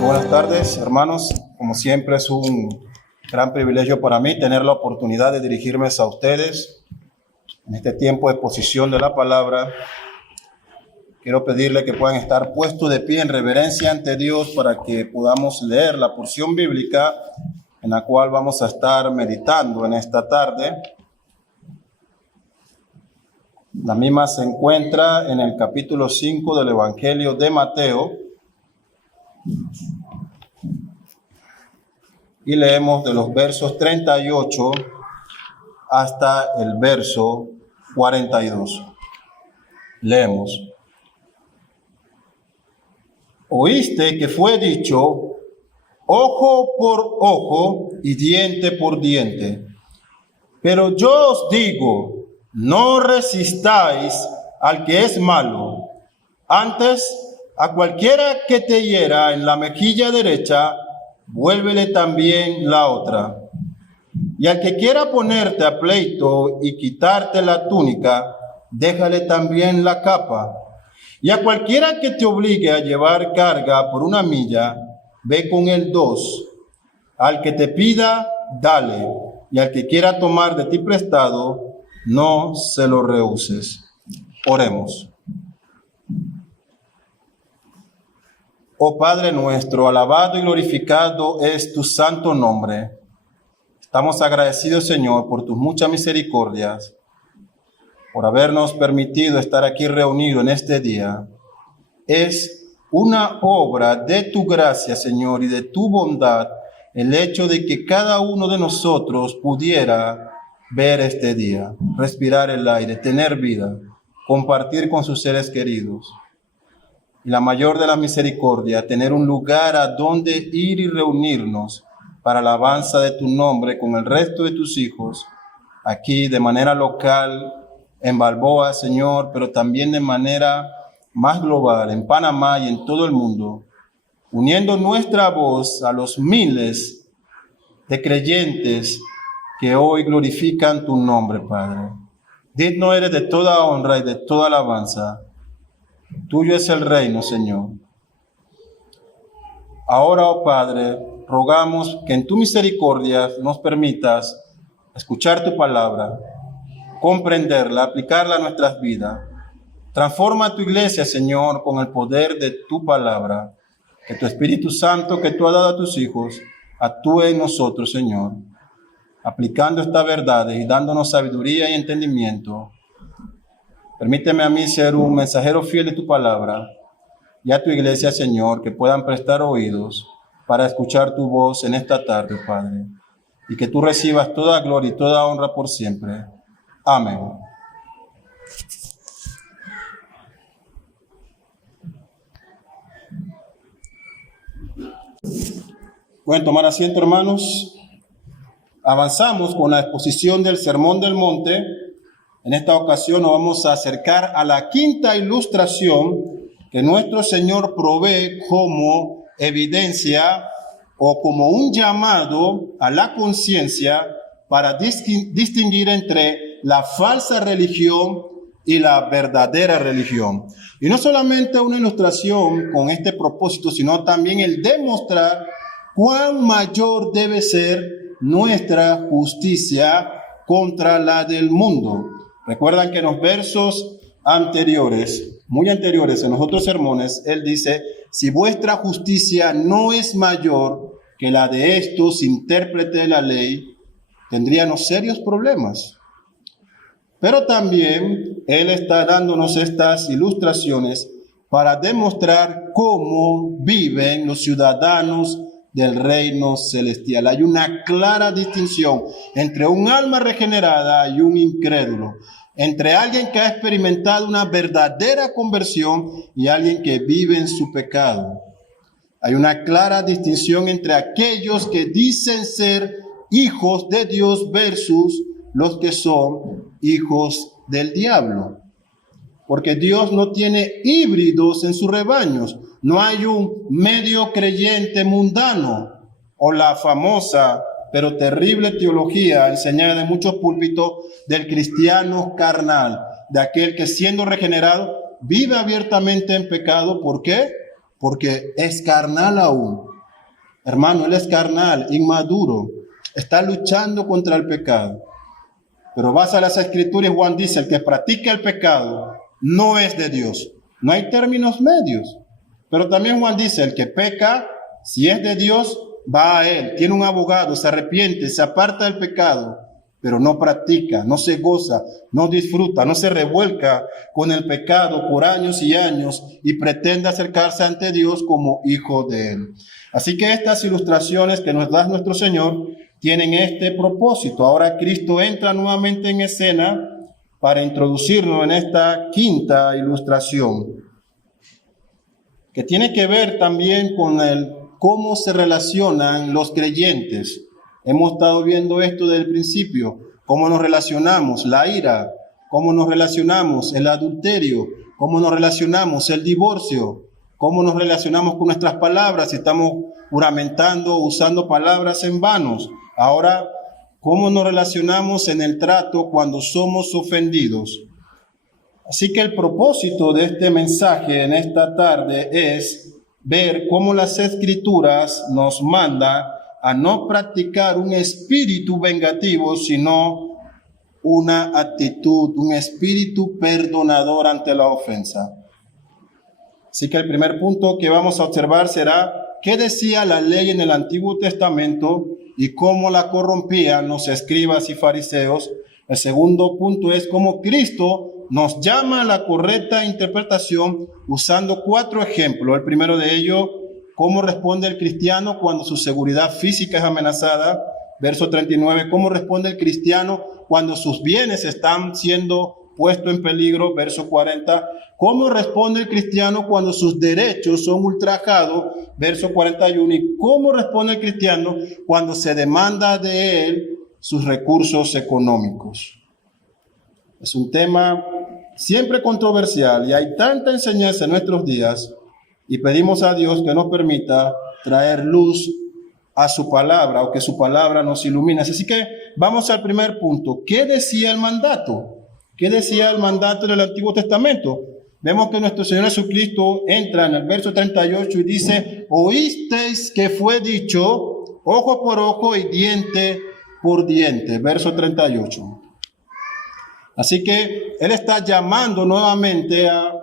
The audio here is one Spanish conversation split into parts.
Buenas tardes, hermanos. Como siempre, es un gran privilegio para mí tener la oportunidad de dirigirme a ustedes en este tiempo de exposición de la palabra. Quiero pedirle que puedan estar puestos de pie en reverencia ante Dios para que podamos leer la porción bíblica en la cual vamos a estar meditando en esta tarde. La misma se encuentra en el capítulo 5 del Evangelio de Mateo. Y leemos de los versos 38 hasta el verso 42. Leemos. Oíste que fue dicho, ojo por ojo y diente por diente. Pero yo os digo, no resistáis al que es malo. Antes, a cualquiera que te hiera en la mejilla derecha, vuélvele también la otra. Y al que quiera ponerte a pleito y quitarte la túnica, déjale también la capa. Y a cualquiera que te obligue a llevar carga por 1 milla, ve con él 2. Al que te pida, dale. Y al que quiera tomar de ti prestado, no se lo rehuses. Oremos. Oh Padre nuestro, alabado y glorificado es tu santo nombre. Estamos agradecidos, Señor, por tus muchas misericordias, por habernos permitido estar aquí reunidos en este día. Es una obra de tu gracia, Señor, y de tu bondad, el hecho de que cada uno de nosotros pudiera ver este día, respirar el aire, tener vida, compartir con sus seres queridos. Y la mayor de la misericordia, tener un lugar a donde ir y reunirnos para la alabanza de tu nombre con el resto de tus hijos, aquí de manera local, en Balboa, Señor, pero también de manera más global, en Panamá y en todo el mundo, uniendo nuestra voz a los miles de creyentes que hoy glorifican tu nombre, Padre. Digno eres de toda honra y de toda alabanza. Tuyo es el reino, Señor. Ahora, oh Padre, rogamos que en tu misericordia nos permitas escuchar tu palabra, comprenderla, aplicarla a nuestras vidas. Transforma tu iglesia, Señor, con el poder de tu palabra. Que tu Espíritu Santo que tú has dado a tus hijos actúe en nosotros, Señor, aplicando estas verdades y dándonos sabiduría y entendimiento. Permíteme a mí ser un mensajero fiel de tu palabra y a tu iglesia, Señor, que puedan prestar oídos para escuchar tu voz en esta tarde, Padre, y que tú recibas toda gloria y toda honra por siempre. Amén. Pueden tomar asiento, hermanos. Avanzamos con la exposición del Sermón del Monte. En esta ocasión nos vamos a acercar a la quinta ilustración que nuestro Señor provee como evidencia o como un llamado a la conciencia para distinguir entre la falsa religión y la verdadera religión. Y no solamente una ilustración con este propósito, sino también el demostrar cuán mayor debe ser nuestra justicia contra la del mundo. Recuerdan que en los versos anteriores, muy anteriores en los otros sermones, él dice, si vuestra justicia no es mayor que la de estos intérpretes de la ley, tendríamos serios problemas. Pero también él está dándonos estas ilustraciones para demostrar cómo viven los ciudadanos del reino celestial. Hay una clara distinción entre un alma regenerada y un incrédulo, entre alguien que ha experimentado una verdadera conversión y alguien que vive en su pecado. Hay una clara distinción entre aquellos que dicen ser hijos de Dios versus los que son hijos del diablo. Porque Dios no tiene híbridos en sus rebaños. No hay un medio creyente mundano o la famosa pero terrible teología enseñada en muchos púlpitos del cristiano carnal, de aquel que siendo regenerado vive abiertamente en pecado. ¿Por qué? Porque es carnal aún. Hermano, él es carnal, inmaduro, está luchando contra el pecado. Pero vas a las Escrituras y Juan dice, el que practica el pecado no es de Dios. No hay términos medios. Pero también Juan dice, el que peca, si es de Dios, va a él, tiene un abogado, se arrepiente, se aparta del pecado, pero no practica, no se goza, no disfruta, no se revuelca con el pecado por años y años y pretende acercarse ante Dios como hijo de él. Así que estas ilustraciones que nos da nuestro Señor tienen este propósito. Ahora Cristo entra nuevamente en escena para introducirnos en esta quinta ilustración, que tiene que ver también con cómo se relacionan los creyentes. Hemos estado viendo esto desde el principio, cómo nos relacionamos, la ira, cómo nos relacionamos, el adulterio, cómo nos relacionamos, el divorcio, cómo nos relacionamos con nuestras palabras, si estamos juramentando o usando palabras en vanos. Ahora, cómo nos relacionamos en el trato cuando somos ofendidos. Así que el propósito de este mensaje en esta tarde es ver cómo las Escrituras nos mandan a no practicar un espíritu vengativo, sino una actitud, un espíritu perdonador ante la ofensa. Así que el primer punto que vamos a observar será qué decía la ley en el Antiguo Testamento y cómo la corrompían los escribas y fariseos. El segundo punto es cómo Cristo nos llama a la correcta interpretación usando 4 ejemplos. El primero de ellos, cómo responde el cristiano cuando su seguridad física es amenazada. Verso 39, cómo responde el cristiano cuando sus bienes están siendo puestos en peligro. Verso 40, cómo responde el cristiano cuando sus derechos son ultrajados. Verso 41, y cómo responde el cristiano cuando se demanda de él sus recursos económicos. Es un tema siempre controversial y hay tanta enseñanza en nuestros días y pedimos a Dios que nos permita traer luz a su palabra o que su palabra nos ilumine. Así que vamos al primer punto. ¿Qué decía el mandato? ¿Qué decía el mandato del Antiguo Testamento? Vemos que nuestro Señor Jesucristo entra en el verso 38 y dice, oísteis que fue dicho ojo por ojo y diente por diente. Verso 38. Así que Él está llamando nuevamente a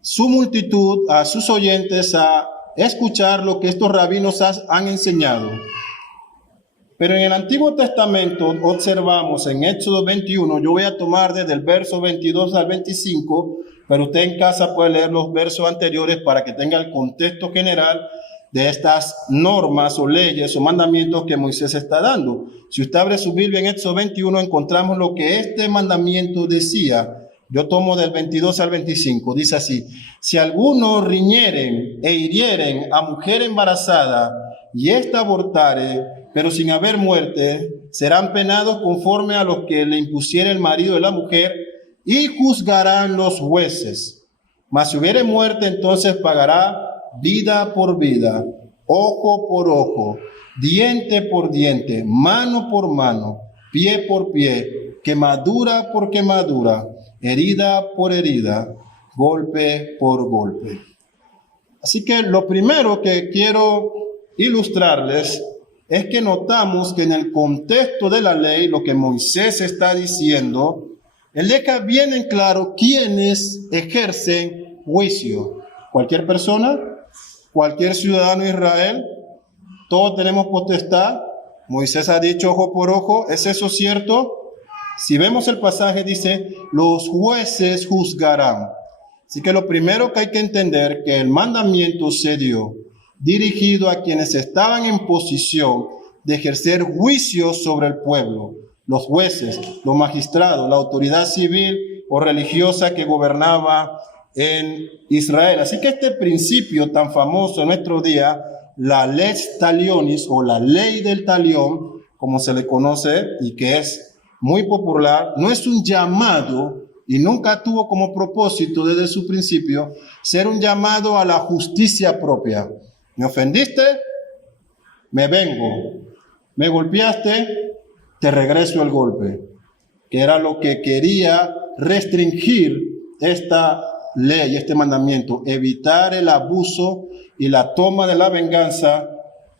su multitud, a sus oyentes, a escuchar lo que estos rabinos han enseñado. Pero en el Antiguo Testamento observamos en Éxodo 21, yo voy a tomar desde el verso 22 al 25, pero usted en casa puede leer los versos anteriores para que tenga el contexto general de estas normas o leyes o mandamientos que Moisés está dando. Si usted abre su Biblia en Éxodo 21, encontramos lo que este mandamiento decía. Yo tomo del 22 al 25, dice así: si algunos riñeren e hirieren a mujer embarazada y ésta abortare, pero sin haber muerte, serán penados conforme a lo que le impusiere el marido de la mujer y juzgarán los jueces. Mas si hubiere muerte, entonces pagará vida por vida, ojo por ojo, diente por diente, mano por mano, pie por pie, quemadura por quemadura, herida por herida, golpe por golpe. Así que lo primero que quiero ilustrarles es que notamos que en el contexto de la ley, lo que Moisés está diciendo, él deja bien en claro quiénes ejercen juicio. Cualquier persona, cualquier ciudadano de Israel, todos tenemos potestad. Moisés ha dicho ojo por ojo. ¿Es eso cierto? Si vemos el pasaje, dice, los jueces juzgarán. Así que lo primero que hay que entender, que el mandamiento se dio dirigido a quienes estaban en posición de ejercer juicio sobre el pueblo, los jueces, los magistrados, la autoridad civil o religiosa que gobernaba en Israel. Así que este principio tan famoso en nuestro día, la lex talionis o la ley del talión, como se le conoce y que es muy popular, no es un llamado y nunca tuvo como propósito desde su principio ser un llamado a la justicia propia. ¿Me ofendiste? Me vengo. ¿Me golpeaste? Te regreso el golpe. Que era lo que quería restringir esta ley, este mandamiento, evitar el abuso y la toma de la venganza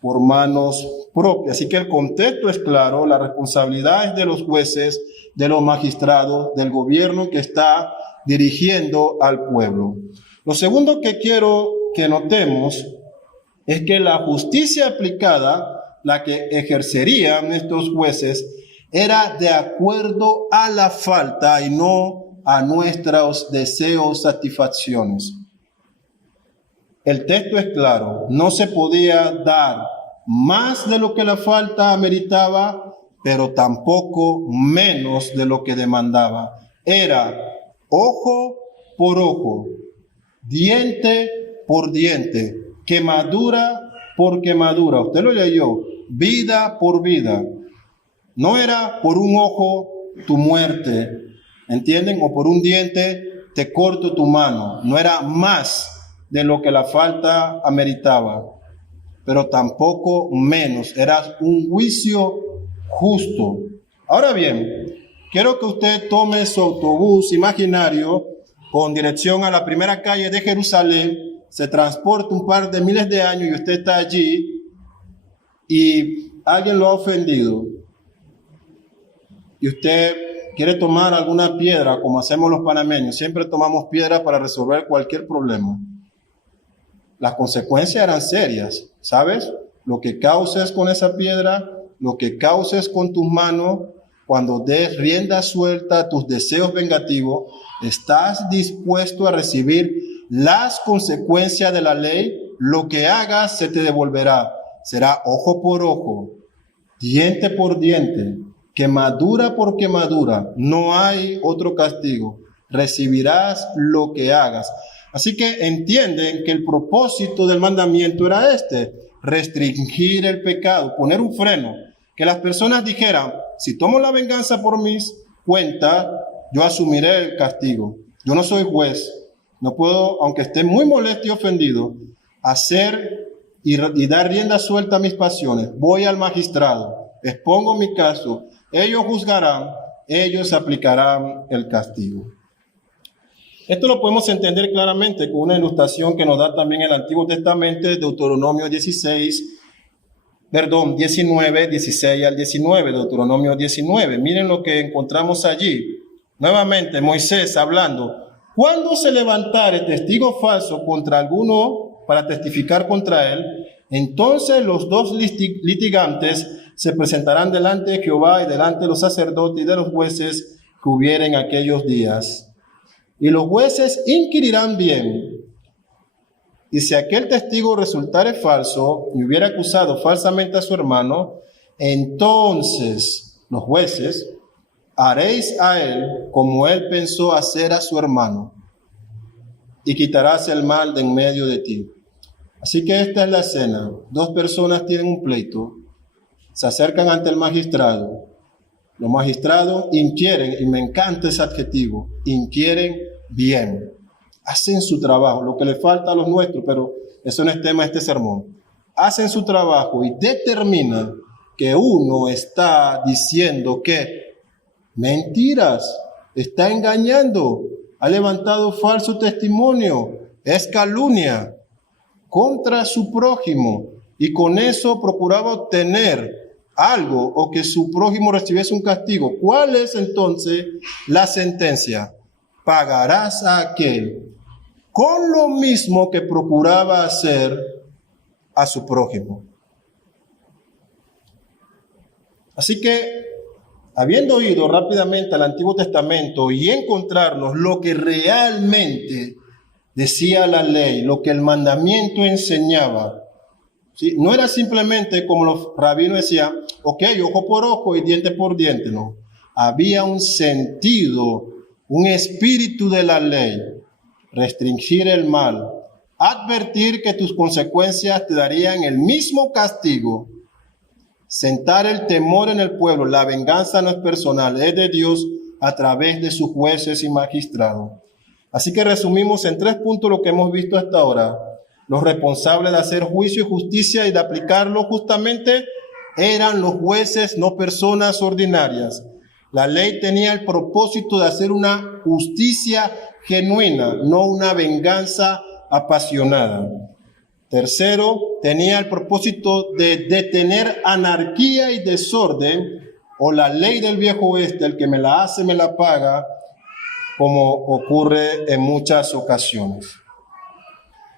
por manos propias. Así que el contexto es claro, la responsabilidad es de los jueces, de los magistrados, del gobierno que está dirigiendo al pueblo. Lo segundo que quiero que notemos es que la justicia aplicada, la que ejercerían estos jueces, era de acuerdo a la falta y no a nuestros deseos, satisfacciones. El texto es claro, no se podía dar más de lo que la falta ameritaba, pero tampoco menos de lo que demandaba. Era ojo por ojo, diente por diente, quemadura por quemadura. Usted lo leyó, vida por vida. No era por un ojo tu muerte, ¿entienden? O por un diente te corto tu mano. No era más de lo que la falta ameritaba, pero tampoco menos. Era un juicio justo. Ahora bien, quiero que usted tome su autobús imaginario con dirección a la primera calle de Jerusalén, se transporta un par de miles de años y usted está allí y alguien lo ha ofendido y usted quiere tomar alguna piedra, como hacemos los panameños, siempre tomamos piedra para resolver cualquier problema. Las consecuencias eran serias, ¿sabes? Lo que causes con esa piedra, lo que causes con tus manos, cuando des rienda suelta a tus deseos vengativos, ¿estás dispuesto a recibir las consecuencias de la ley? Lo que hagas se te devolverá. Será ojo por ojo, diente por diente, quemadura por quemadura. No hay otro castigo. Recibirás lo que hagas. Así que entienden que el propósito del mandamiento era restringir el pecado, poner un freno, que las personas dijeran, si tomo la venganza por mis cuentas, yo asumiré el castigo. Yo no soy juez, no puedo, aunque esté muy molesto y ofendido, hacer y dar rienda suelta a mis pasiones. Voy al magistrado, expongo mi caso, ellos juzgarán, ellos aplicarán el castigo. Esto lo podemos entender claramente con una ilustración que nos da también el Antiguo Testamento, Deuteronomio 19, 16 al 19, Deuteronomio 19. Miren lo que encontramos allí. Nuevamente Moisés hablando. Cuando se levantare testigo falso contra alguno para testificar contra él, entonces los dos litigantes se presentarán delante de Jehová y delante de los sacerdotes y de los jueces que hubieren aquellos días. Y los jueces inquirirán bien, y si aquel testigo resultare falso y hubiera acusado falsamente a su hermano, entonces los jueces haréis a él como él pensó hacer a su hermano, y quitarás el mal de en medio de ti. Así que esta es la escena. Dos personas tienen un pleito, se acercan ante el magistrado. Los magistrados inquieren, y me encanta ese adjetivo, inquieren bien, hacen su trabajo, lo que le falta a los nuestros, pero eso no es tema de este sermón. Hacen su trabajo y determinan que uno está diciendo que mentiras, está engañando, ha levantado falso testimonio, es calumnia contra su prójimo y con eso procuraba obtener algo o que su prójimo recibiese un castigo. ¿Cuál es entonces la sentencia? Pagarás a aquel con lo mismo que procuraba hacer a su prójimo. Así que, habiendo ido rápidamente al Antiguo Testamento y encontrarnos lo que realmente decía la ley, lo que el mandamiento enseñaba, ¿sí? No era simplemente como los rabinos decían, ok, ojo por ojo y diente por diente, no. Había un sentido, un espíritu de la ley, restringir el mal, advertir que tus consecuencias te darían el mismo castigo, sentar el temor en el pueblo. La venganza no es personal, es de Dios a través de sus jueces y magistrados. Así que resumimos en 3 puntos lo que hemos visto hasta ahora. Los responsables de hacer juicio y justicia y de aplicarlo justamente eran los jueces, no personas ordinarias. La ley tenía el propósito de hacer una justicia genuina, no una venganza apasionada. Tercero, tenía el propósito de detener anarquía y desorden, o la ley del viejo oeste, el que me la hace, me la paga, como ocurre en muchas ocasiones.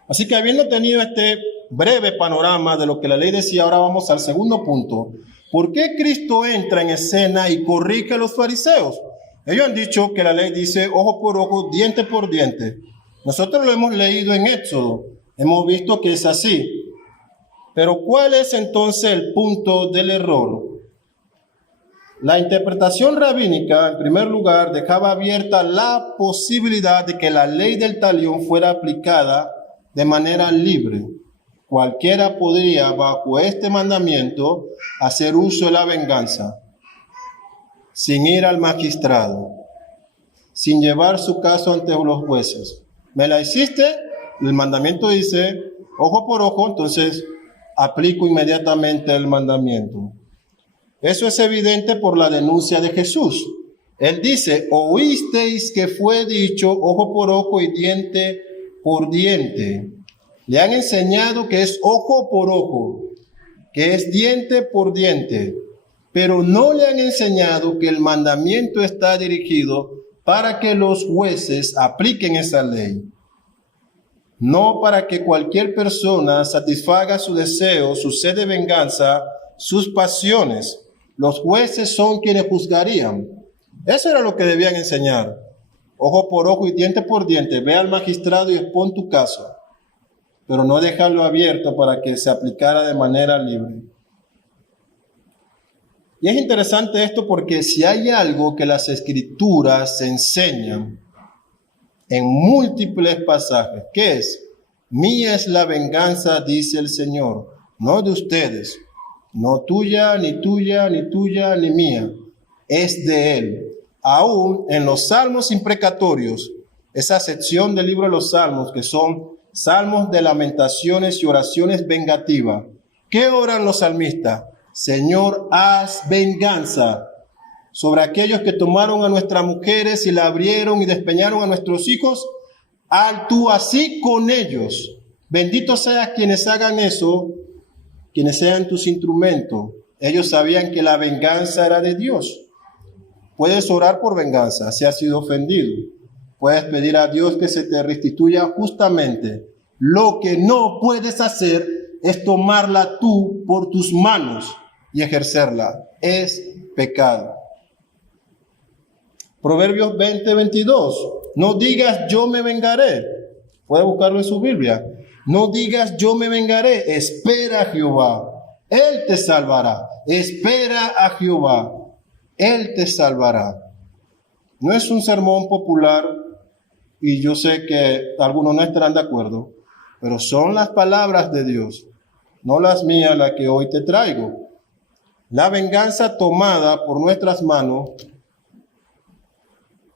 Así que habiendo tenido este breve panorama de lo que la ley decía, ahora vamos al segundo punto. ¿Por qué Cristo entra en escena y corrige a los fariseos? Ellos han dicho que la ley dice ojo por ojo, diente por diente. Nosotros lo hemos leído en Éxodo, hemos visto que es así. Pero ¿cuál es entonces el punto del error? La interpretación rabínica, en primer lugar, dejaba abierta la posibilidad de que la ley del talión fuera aplicada de manera libre. Cualquiera podría, bajo este mandamiento, hacer uso de la venganza, sin ir al magistrado, sin llevar su caso ante los jueces. ¿Me la hiciste? El mandamiento dice, ojo por ojo, entonces aplico inmediatamente el mandamiento. Eso es evidente por la denuncia de Jesús. Él dice, oísteis que fue dicho ojo por ojo y diente por diente. Le han enseñado que es ojo por ojo, que es diente por diente, pero no le han enseñado que el mandamiento está dirigido para que los jueces apliquen esa ley, no para que cualquier persona satisfaga su deseo, su sed de venganza, sus pasiones. Los jueces son quienes juzgarían. Eso era lo que debían enseñar. Ojo por ojo y diente por diente. Ve al magistrado y expon tu caso, pero no dejarlo abierto para que se aplicara de manera libre. Y es interesante esto porque si hay algo que las Escrituras enseñan en múltiples pasajes, ¿qué es? Mía es la venganza, dice el Señor, no de ustedes, no tuya, ni tuya, ni tuya, ni mía, es de Él. Aún en los salmos imprecatorios, esa sección del libro de los salmos, que son salmos de lamentaciones y oraciones vengativas, ¿qué oran los salmistas? Señor, haz venganza sobre aquellos que tomaron a nuestras mujeres y la abrieron y despeñaron a nuestros hijos, al tú así con ellos. Bendito seas quienes hagan eso, quienes sean tus instrumentos. Ellos sabían que la venganza era de Dios. Puedes orar por venganza si has sido ofendido. Puedes pedir a Dios que se te restituya justamente. Lo que no puedes hacer es tomarla tú por tus manos y ejercerla. Es pecado. Proverbios 20:22. No digas yo me vengaré. Puede buscarlo en su Biblia. No digas yo me vengaré. Espera a Jehová. Él te salvará. Espera a Jehová. Él te salvará. No es un sermón popular y yo sé que algunos no estarán de acuerdo, pero son las palabras de Dios, no las mías, las que hoy te traigo. La venganza tomada por nuestras manos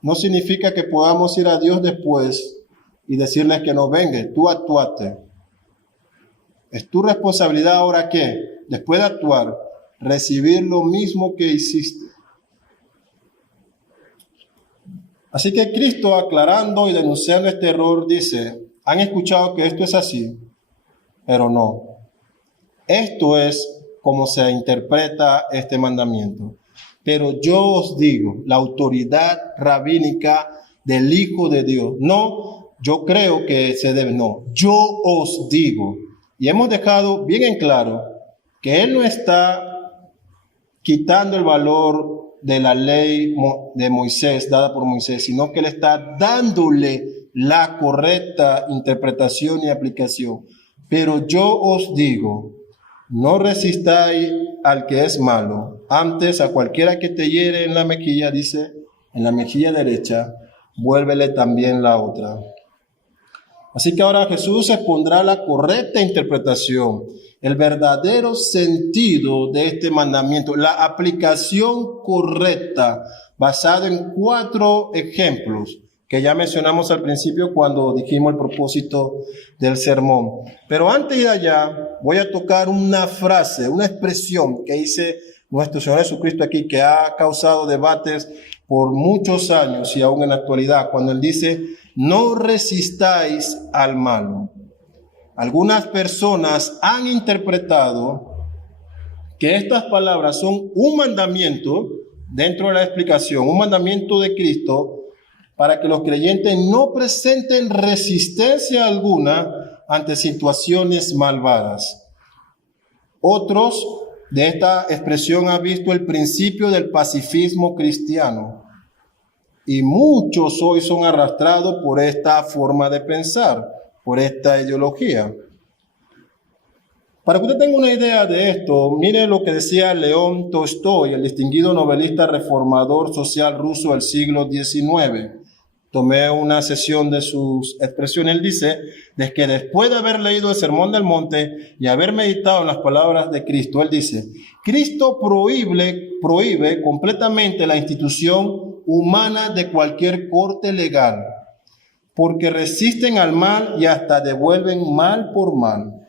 no significa que podamos ir a Dios después y decirle que nos vengue. Tú actuaste. Es tu responsabilidad ahora que, después de actuar, recibir lo mismo que hiciste. Así que Cristo, aclarando y denunciando este error, dice, han escuchado que esto es así, pero no. Esto es como se interpreta este mandamiento. Pero yo os digo, la autoridad rabínica del Hijo de Dios, no, yo creo que se debe, no, yo os digo. Y hemos dejado bien en claro que Él no está quitando el valor de la ley de Moisés, dada por Moisés, sino que Él está dándole la correcta interpretación y aplicación. Pero yo os digo, no resistáis al que es malo, antes a cualquiera que te hiere en la mejilla, dice, en la mejilla derecha, vuélvele también la otra. Así que ahora Jesús expondrá la correcta interpretación, el verdadero sentido de este mandamiento, la aplicación correcta, basado en 4 ejemplos que ya mencionamos al principio cuando dijimos el propósito del sermón. Pero antes de ir allá, voy a tocar una frase, una expresión que dice nuestro Señor Jesucristo aquí, que ha causado debates por muchos años y aún en la actualidad, cuando Él dice, no resistáis al malo. algunas personas han interpretado que estas palabras son un mandamiento dentro de la explicación, un mandamiento de Cristo para que los creyentes no presenten resistencia alguna ante situaciones malvadas. Otros de esta expresión han visto el principio del pacifismo cristiano y muchos hoy son arrastrados por esta forma de pensar, por esta ideología. Para que usted tenga una idea de esto, mire lo que decía León Tolstoy, el distinguido novelista reformador social ruso del siglo XIX. Tomé una sesión de sus expresiones. Él dice, de que después de haber leído el Sermón del Monte y haber meditado en las palabras de Cristo, él dice, Cristo prohíbe completamente la institución humana de cualquier corte legal, porque resisten al mal y hasta devuelven mal por mal.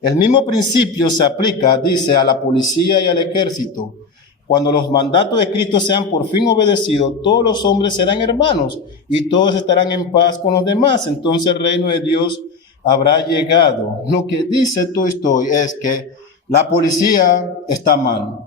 El mismo principio se aplica, dice, a la policía y al ejército. Cuando los mandatos de Cristo sean por fin obedecidos, todos los hombres serán hermanos y todos estarán en paz con los demás. Entonces el reino de Dios habrá llegado. Lo que dice Tolstoy es que la policía está mal,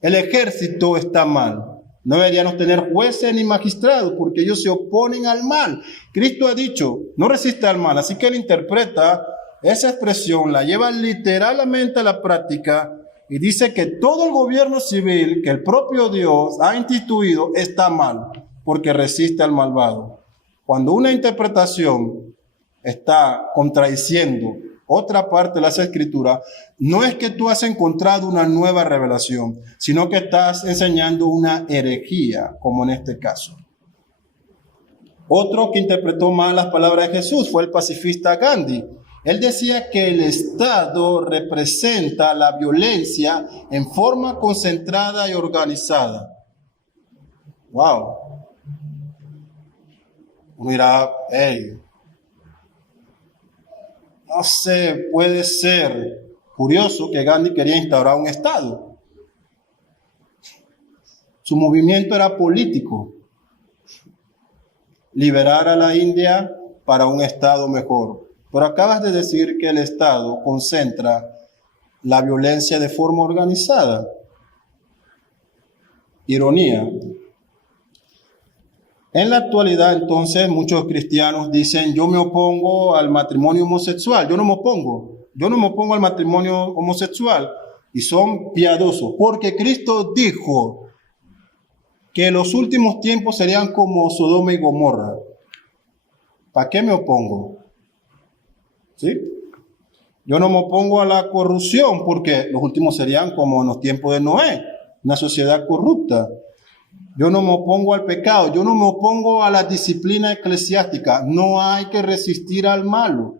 el ejército está mal. No deberíamos tener jueces ni magistrados porque ellos se oponen al mal. Cristo ha dicho, no resiste al mal. Así que él interpreta esa expresión, la lleva literalmente a la práctica y dice que todo el gobierno civil que el propio Dios ha instituido está mal porque resiste al malvado. Cuando una interpretación está contradiciendo otra parte de las Escrituras, no es que tú has encontrado una nueva revelación, sino que estás enseñando una herejía, como en este caso. Otro que interpretó mal las palabras de Jesús fue el pacifista Gandhi. Él decía que el Estado representa la violencia en forma concentrada y organizada. ¡Wow! Uno dirá, hey, no sé, puede ser curioso que Gandhi quería instaurar un Estado. Su movimiento era político. Liberar a la India para un Estado mejor. Pero acabas de decir que el Estado concentra la violencia de forma organizada. Ironía. En la actualidad, entonces, muchos cristianos dicen, yo me opongo al matrimonio homosexual. Yo no me opongo al matrimonio homosexual. Y son piadosos, porque Cristo dijo que los últimos tiempos serían como Sodoma y Gomorra. ¿Para qué me opongo? ¿Sí? Yo no me opongo a la corrupción, porque los últimos serían como en los tiempos de Noé, una sociedad corrupta. Yo no me opongo al pecado, yo no me opongo a la disciplina eclesiástica. No hay que resistir al malo.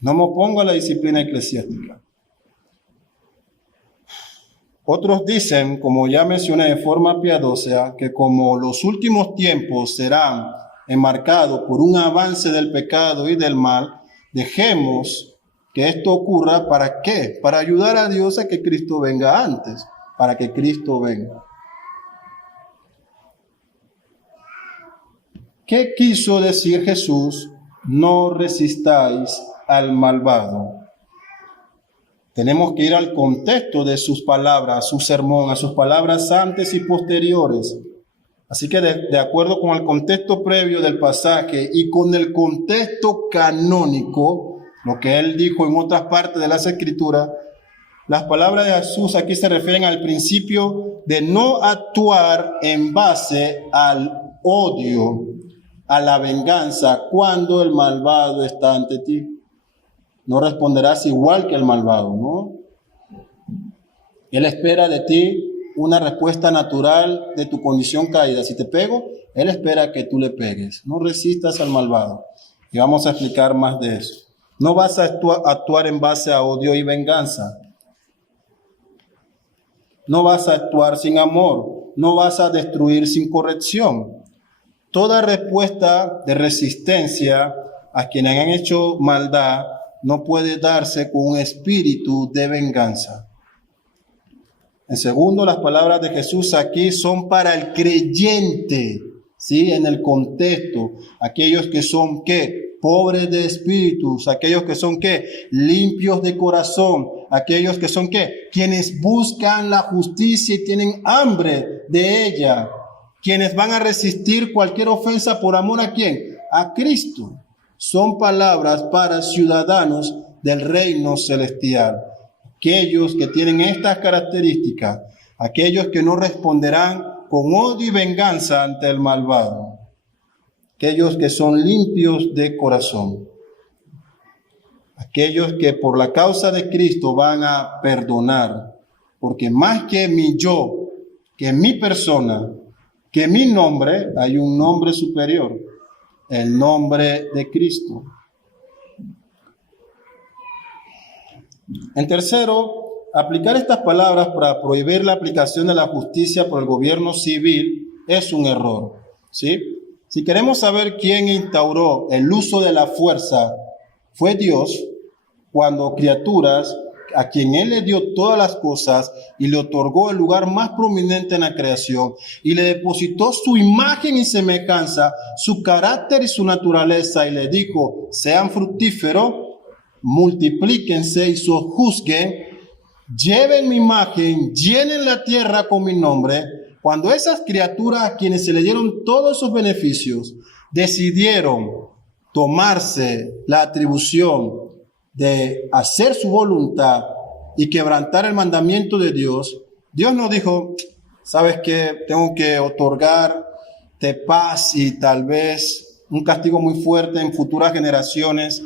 No me opongo a la disciplina eclesiástica. Otros dicen, como ya mencioné de forma piadosa, que como los últimos tiempos serán enmarcados por un avance del pecado y del mal, dejemos que esto ocurra. ¿Para qué? Para ayudar a Dios a que Cristo venga antes, para que Cristo venga. ¿Qué quiso decir Jesús? No resistáis al malvado. Tenemos que ir al contexto de sus palabras, a su sermón, a sus palabras antes y posteriores. Así que de acuerdo con el contexto previo del pasaje y con el contexto canónico, lo que él dijo en otras partes de las Escrituras, las palabras de Jesús aquí se refieren al principio de no actuar en base al odio, a la venganza, cuando el malvado está ante ti. No responderás igual que el malvado, ¿no? Él espera de ti una respuesta natural de tu condición caída. Si te pego, él espera que tú le pegues. No resistas al malvado. Y vamos a explicar más de eso. No vas a actuar en base a odio y venganza. No vas a actuar sin amor. No vas a destruir sin corrección. Toda respuesta de resistencia a quienes han hecho maldad no puede darse con un espíritu de venganza. En segundo, las palabras de Jesús aquí son para el creyente, ¿sí? En el contexto, aquellos que son, ¿qué? pobres de espíritus, aquellos que son ¿qué? Limpios de corazón, aquellos que son ¿qué? Quienes buscan la justicia y tienen hambre de ella, quienes van a resistir cualquier ofensa por amor ¿a quién? A Cristo. Son palabras para ciudadanos del reino celestial. Aquellos que tienen estas características, aquellos que no responderán con odio y venganza ante el malvado, aquellos que son limpios de corazón, aquellos que por la causa de Cristo van a perdonar, porque más que mi yo, que mi persona, que mi nombre, hay un nombre superior, el nombre de Cristo. En tercero, aplicar estas palabras para prohibir la aplicación de la justicia por el gobierno civil es un error, ¿sí? Si queremos saber quién instauró el uso de la fuerza, fue Dios, cuando criaturas a quien Él le dio todas las cosas y le otorgó el lugar más prominente en la creación y le depositó su imagen y semejanza, su carácter y su naturaleza y le dijo, sean fructíferos, multiplíquense y sojuzguen, lleven mi imagen, llenen la tierra con mi nombre. Cuando esas criaturas a quienes se le dieron todos esos beneficios decidieron tomarse la atribución de hacer su voluntad y quebrantar el mandamiento de Dios, Dios no dijo, ¿sabes qué? Tengo que otorgarte paz y tal vez un castigo muy fuerte en futuras generaciones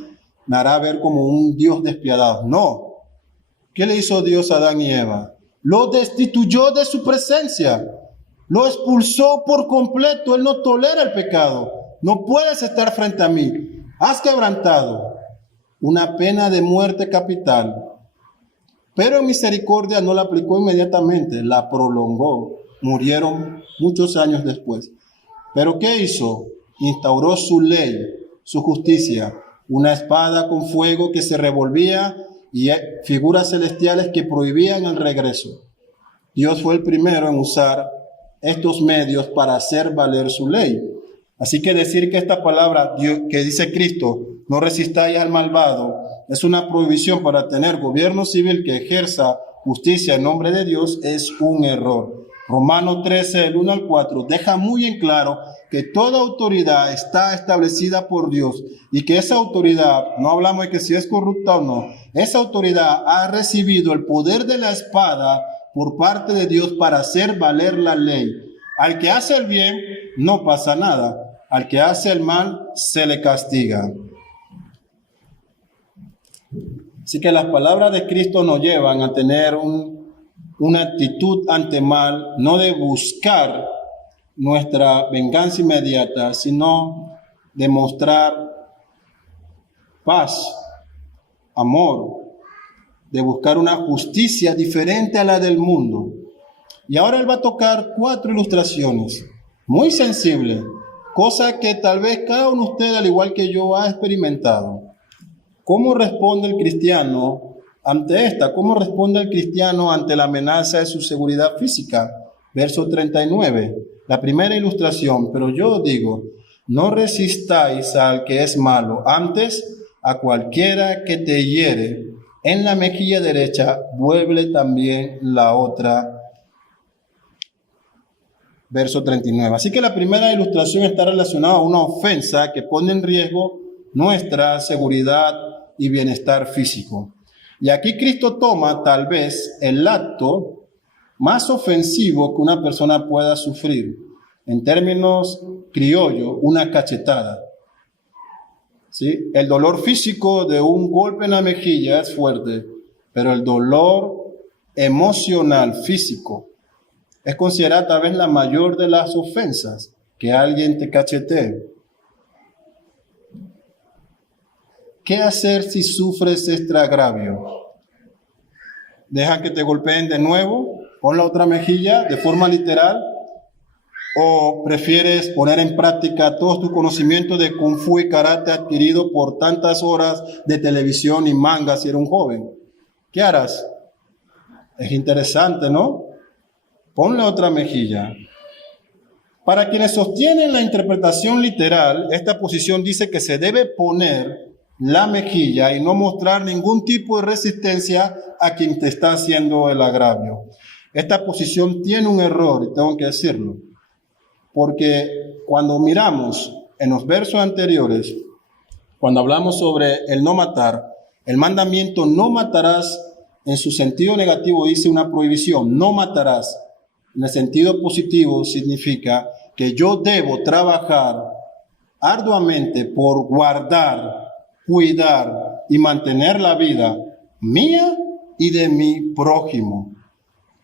me hará ver como un Dios despiadado. No. ¿Qué le hizo Dios a Adán y Eva? Lo destituyó de su presencia. Lo expulsó por completo. Él no tolera el pecado. No puedes estar frente a mí. Has quebrantado una pena de muerte capital. Pero en misericordia no la aplicó inmediatamente, la prolongó. Murieron muchos años después. ¿Pero qué hizo? Instauró su ley, su justicia, una espada con fuego que se revolvía y figuras celestiales que prohibían el regreso. Dios fue el primero en usar estos medios para hacer valer su ley. Así que decir que esta palabra que dice Cristo, no resistáis al malvado, es una prohibición para tener gobierno civil que ejerza justicia en nombre de Dios, es un error. Romanos 13, del 1 al 4, deja muy en claro que toda autoridad está establecida por Dios y que esa autoridad, no hablamos de que si es corrupta o no, esa autoridad ha recibido el poder de la espada por parte de Dios para hacer valer la ley. Al que hace el bien, no pasa nada. Al que hace el mal, se le castiga. Así que las palabras de Cristo nos llevan a tener una actitud ante mal, no de buscar nuestra venganza inmediata, sino de mostrar paz, amor, de buscar una justicia diferente a la del mundo. Y ahora él va a tocar 4 ilustraciones muy sensibles, cosas que tal vez cada uno de ustedes, al igual que yo, ha experimentado. ¿Cómo responde el cristiano ante esta? ¿Cómo responde el cristiano ante la amenaza de su seguridad física? Verso 39, la primera ilustración. Pero yo digo, no resistáis al que es malo, antes a cualquiera que te hiere en la mejilla derecha, vuelve también la otra. Verso 39. Así que la primera ilustración está relacionada a una ofensa que pone en riesgo nuestra seguridad y bienestar físico. Y aquí Cristo toma tal vez el acto más ofensivo que una persona pueda sufrir. En términos criollo, una cachetada. ¿Sí? El dolor físico de un golpe en la mejilla es fuerte, pero el dolor emocional físico es considerada tal vez la mayor de las ofensas, que alguien te cachetee. ¿Qué hacer si sufres este agravio? ¿Deja que te golpeen de nuevo con la otra mejilla de forma literal? ¿O prefieres poner en práctica todos tus conocimientos de Kung Fu y Karate adquirido por tantas horas de televisión y manga si eres un joven? ¿Qué harás? Es interesante, ¿no? Ponle otra mejilla. Para quienes sostienen la interpretación literal, esta posición dice que se debe poner la mejilla y no mostrar ningún tipo de resistencia a quien te está haciendo el agravio. Esta posición tiene un error, y tengo que decirlo, porque cuando miramos en los versos anteriores, cuando hablamos sobre el no matar, el mandamiento no matarás en su sentido negativo dice una prohibición, no matarás. En el sentido positivo significa que yo debo trabajar arduamente por guardar, cuidar y mantener la vida mía y de mi prójimo.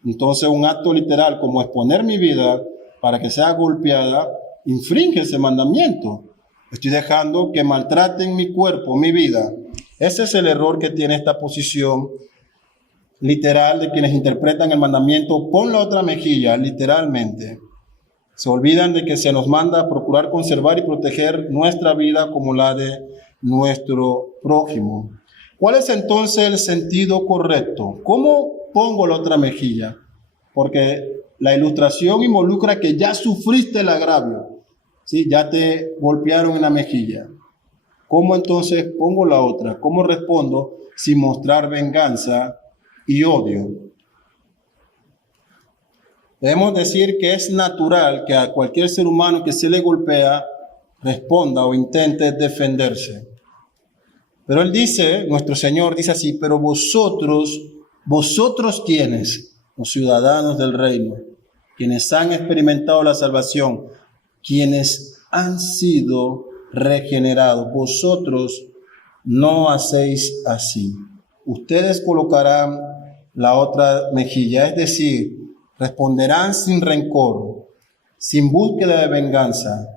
Entonces un acto literal como exponer mi vida para que sea golpeada, infringe ese mandamiento. Estoy dejando que maltraten mi cuerpo, mi vida. Ese es el error que tiene esta posición literal de quienes interpretan el mandamiento, pon la otra mejilla, literalmente. Se olvidan de que se nos manda a procurar conservar y proteger nuestra vida como la de nuestro prójimo. ¿Cuál es entonces el sentido correcto? ¿Cómo pongo la otra mejilla? Porque la ilustración involucra que ya sufriste el agravio, ¿sí? Ya te golpearon en la mejilla. ¿Cómo entonces pongo la otra? ¿Cómo respondo sin mostrar venganza y odio? Debemos decir que es natural que a cualquier ser humano que se le golpea responda o intente defenderse. Pero él dice, nuestro Señor dice así, pero vosotros ¿quiénes? Los ciudadanos del reino, quienes han experimentado la salvación, quienes han sido regenerados, vosotros no hacéis así. Ustedes colocarán la otra mejilla, es decir, responderán sin rencor, sin búsqueda de venganza.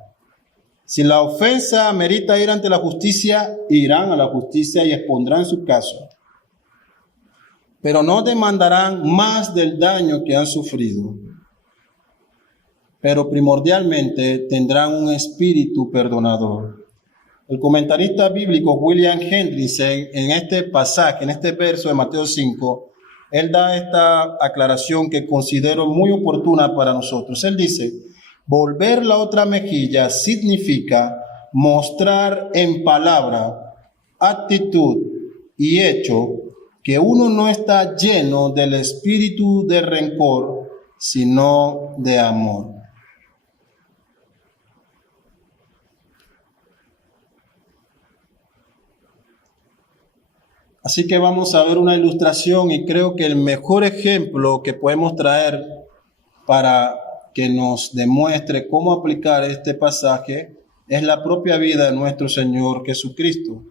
Si la ofensa amerita ir ante la justicia, irán a la justicia y expondrán su caso. Pero no demandarán más del daño que han sufrido. Pero primordialmente tendrán un espíritu perdonador. El comentarista bíblico William Hendricks en este pasaje, en este verso de Mateo 5, él da esta aclaración que considero muy oportuna para nosotros. Él dice, volver la otra mejilla significa mostrar en palabra, actitud y hecho que uno no está lleno del espíritu de rencor, sino de amor. Así que vamos a ver una ilustración y creo que el mejor ejemplo que podemos traer para que nos demuestre cómo aplicar este pasaje es la propia vida de nuestro Señor Jesucristo.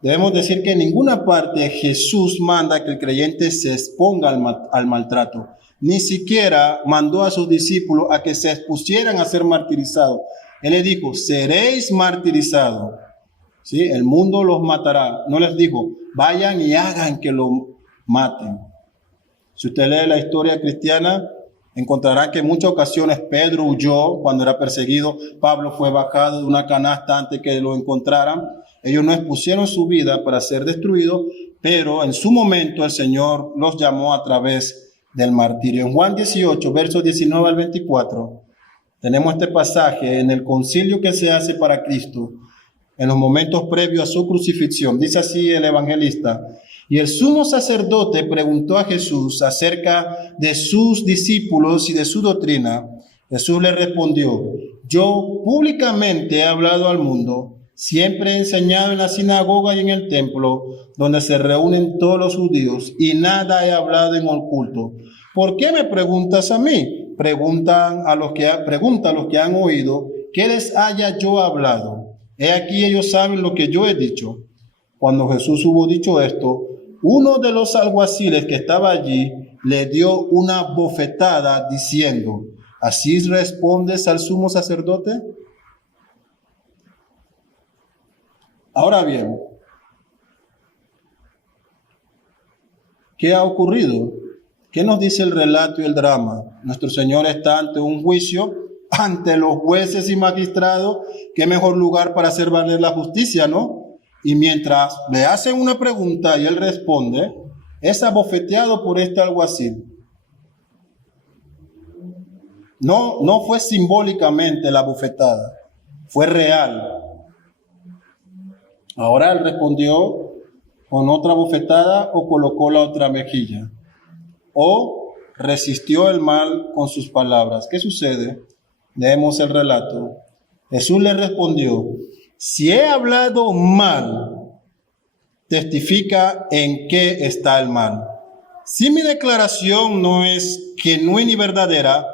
Debemos decir que en ninguna parte Jesús manda que el creyente se exponga al maltrato. Ni siquiera mandó a sus discípulos a que se expusieran a ser martirizados. Él les dijo, seréis martirizados. ¿Sí? El mundo los matará. No les dijo, vayan y hagan que lo maten. Si usted lee la historia cristiana, encontrará que en muchas ocasiones Pedro huyó cuando era perseguido. Pablo fue bajado de una canasta antes que lo encontraran. Ellos no expusieron su vida para ser destruidos, pero en su momento el Señor los llamó a través del martirio. En Juan 18, versos 19 al 24, tenemos este pasaje en el concilio que se hace para Cristo, en los momentos previos a su crucifixión. Dice así el evangelista, y el sumo sacerdote preguntó a Jesús acerca de sus discípulos y de su doctrina. Jesús le respondió, yo públicamente he hablado al mundo, siempre he enseñado en la sinagoga y en el templo, donde se reúnen todos los judíos, y nada he hablado en oculto. ¿Por qué me preguntas a mí? Pregunta a los que han oído, ¿qué les haya yo hablado? He aquí ellos saben lo que yo he dicho. Cuando Jesús hubo dicho esto, uno de los alguaciles que estaba allí le dio una bofetada diciendo, ¿así respondes al sumo sacerdote? Ahora bien, ¿qué ha ocurrido? ¿Qué nos dice el relato y el drama? Nuestro Señor está ante un juicio, ante los jueces y magistrados. ¿Qué mejor lugar para hacer valer la justicia, no? Y mientras le hacen una pregunta y él responde, es abofeteado por este alguacil. No fue simbólicamente la bofetada, fue real. Ahora él respondió con otra bofetada o colocó la otra mejilla. O resistió el mal con sus palabras. ¿Qué sucede? Leemos el relato. Jesús le respondió, si he hablado mal, testifica en qué está el mal. Si mi declaración no es genuina y verdadera,